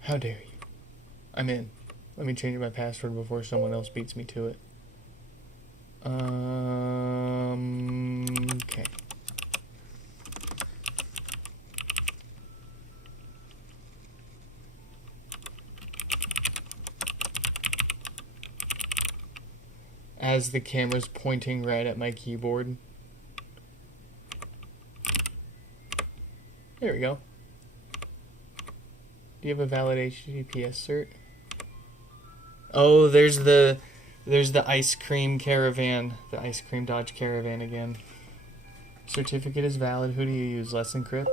How dare you? I'm in. Let me change my password before someone else beats me to it. Okay. As the camera's pointing right at my keyboard. There we go. Do you have a valid HTTPS cert? Oh, there's the ice cream caravan, the ice cream Dodge Caravan again. Certificate is valid. Who do you use? Let's Encrypt.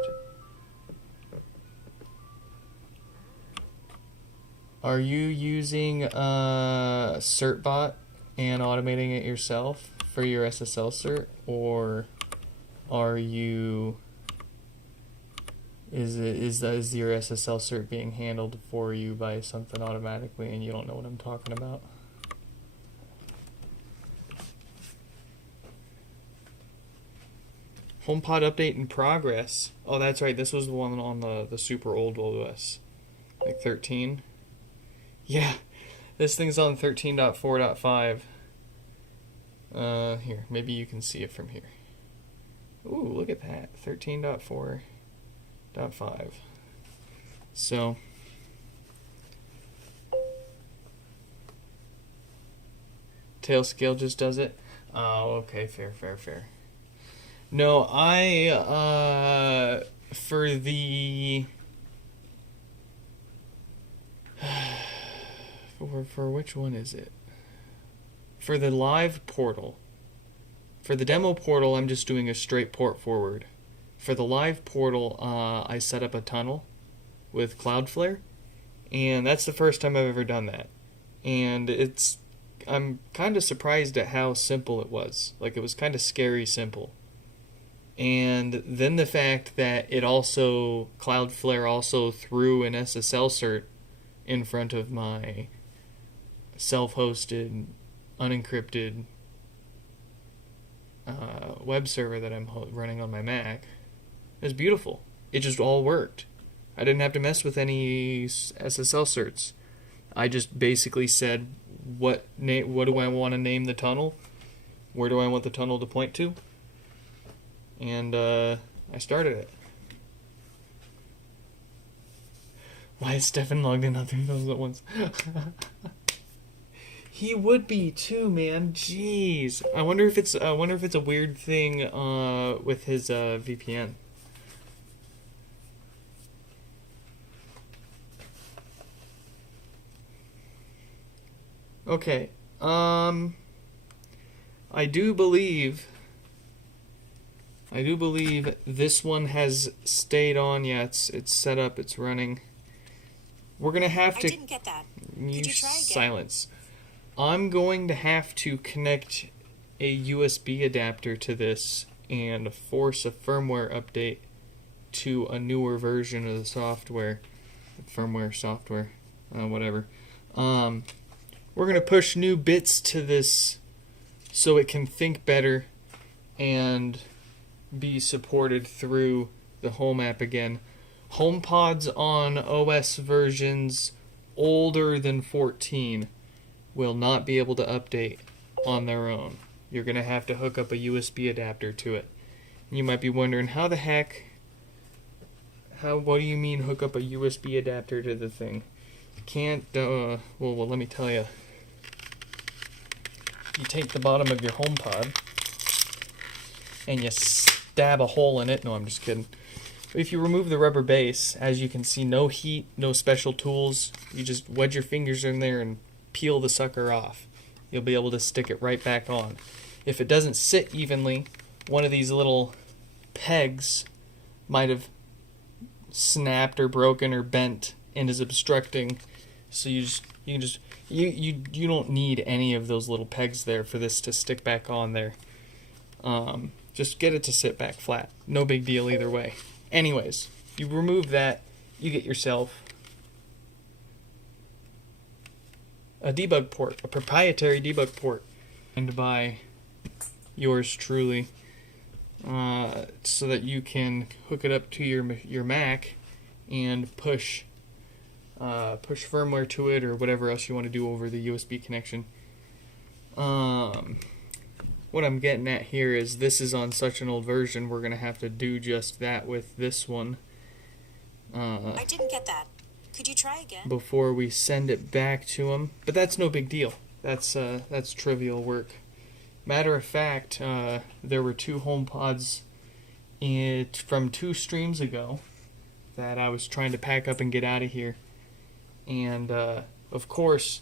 Are you using CertBot and automating it yourself for your SSL cert, or are you? Is your SSL cert being handled for you by something automatically and you don't know what I'm talking about? HomePod update in progress. Oh, that's right. This was the one on the super old OS. Like 13. Yeah. This thing's on 13.4.5. Here, maybe you can see it from here. Ooh, look at that. 13.4.5. So Tailscale just does it. Oh, okay, fair. No, I for the for which one is it? For the live portal. For the demo portal, I'm just doing a straight port forward. For the live portal, I set up a tunnel with Cloudflare, and that's the first time I've ever done that. And I'm kind of surprised at how simple it was. Like, it was kind of scary simple. And then the fact that Cloudflare also threw an SSL cert in front of my self-hosted, unencrypted web server that I'm running on my Mac. It was beautiful. It just all worked. I didn't have to mess with any SSL certs. I just basically said, what do I want to name the tunnel? Where do I want the tunnel to point to? And I started it. Why is Stefan logged in on 3 phones at once? He would be too, man. Jeez. I wonder if it's a weird thing with his VPN. Okay. I do believe this one has stayed on. Yeah, it's set up, it's running. We're gonna have to. I didn't get that. Could you try again? Silence. I'm going to have to connect a USB adapter to this and force a firmware update to a newer version of the software. Software, whatever. We're going to push new bits to this so it can think better and be supported through the Home app again. HomePods on OS versions older than 14 will not be able to update on their own. You're going to have to hook up a USB adapter to it. You might be wondering, how the heck, what do you mean hook up a USB adapter to the thing? You can't, well, let me tell you. You take the bottom of your HomePod and you stab a hole in it. No, I'm just kidding. If you remove the rubber base, as you can see, no heat, no special tools. You just wedge your fingers in there and peel the sucker off. You'll be able to stick it right back on. If it doesn't sit evenly, one of these little pegs might have snapped or broken or bent and is obstructing. So you don't need any of those little pegs there for this to stick back on there. Just get it to sit back flat. No big deal either way. Anyways, you remove that, you get yourself a debug port, a proprietary debug port, and by yours truly, so that you can hook it up to your Mac and push firmware to it or whatever else you want to do over the USB connection. What I'm getting at here is this is on such an old version, we're going to have to do just that with this one. I didn't get that. Could you try again? Before we send it back to them. But that's no big deal. That's trivial work. Matter of fact, there were 2 HomePods from 2 streams ago that I was trying to pack up and get out of here. And of course,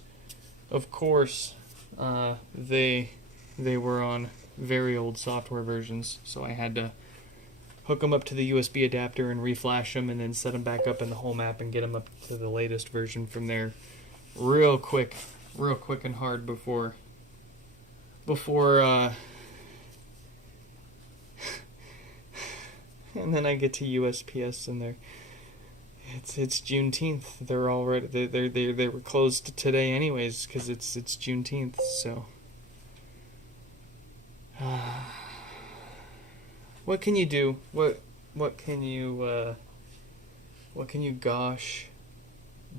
they were on very old software versions, so I had to hook them up to the USB adapter and reflash them and then set them back up in the Home app and get them up to the latest version from there real quick and hard before and then I get to USPS and it's Juneteenth. They're already they were closed today anyways because it's Juneteenth, so what can you do? What can you gosh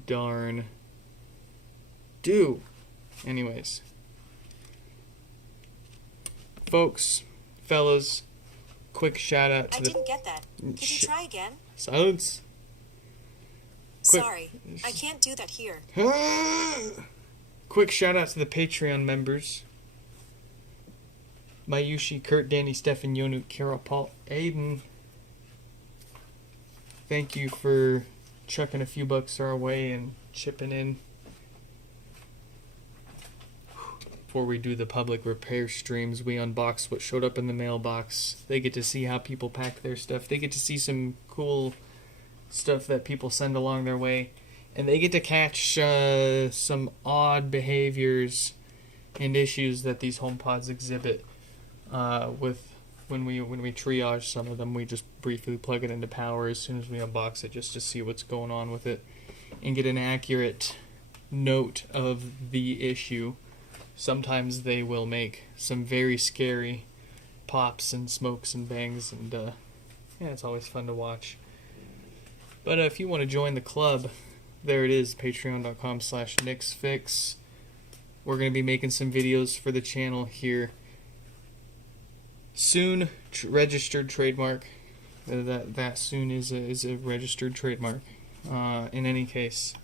darn do? Anyways, folks, fellas, quick shout out to I didn't get that. Could you try again? Silence. Sorry, I can't do that here. Quick shout out to the Patreon members. Mayushi, Kurt, Danny, Stefan, Yonu, Carol, Paul, Aiden. Thank you for chucking a few bucks our way and chipping in. Before we do the public repair streams, we unbox what showed up in the mailbox. They get to see how people pack their stuff. They get to see some cool stuff that people send along their way. And they get to catch some odd behaviors and issues that these HomePods exhibit. When we triage some of them, we just briefly plug it into power as soon as we unbox it, just to see what's going on with it and get an accurate note of the issue. Sometimes they will make some very scary pops and smokes and bangs, and yeah, it's always fun to watch. But if you want to join the club, there it is, patreon.com/nixfix. We're going to be making some videos for the channel here soon. Registered trademark. That soon is a registered trademark. In any case,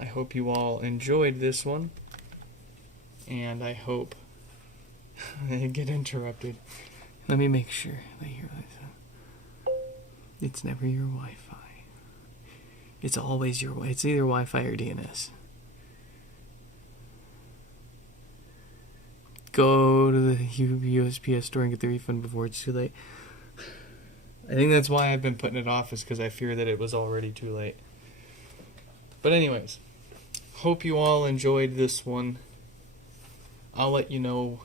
I hope you all enjoyed this one, and I hope I get interrupted. Let me make sure they hear this. It's never your Wi-Fi. It's always it's either Wi-Fi or DNS. go to the USPS store and get the refund before it's too late. I think that's why I've been putting it off, is because I fear that it was already too late. But anyways, hope you all enjoyed this one. I'll let you know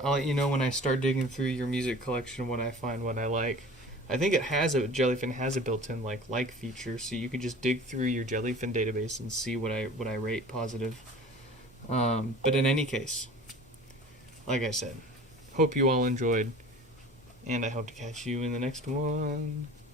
when I start digging through your music collection when I find what I like. I think Jellyfin has a built-in like feature, so you can just dig through your Jellyfin database and see what I rate positive. But in any case, like I said, hope you all enjoyed, and I hope to catch you in the next one.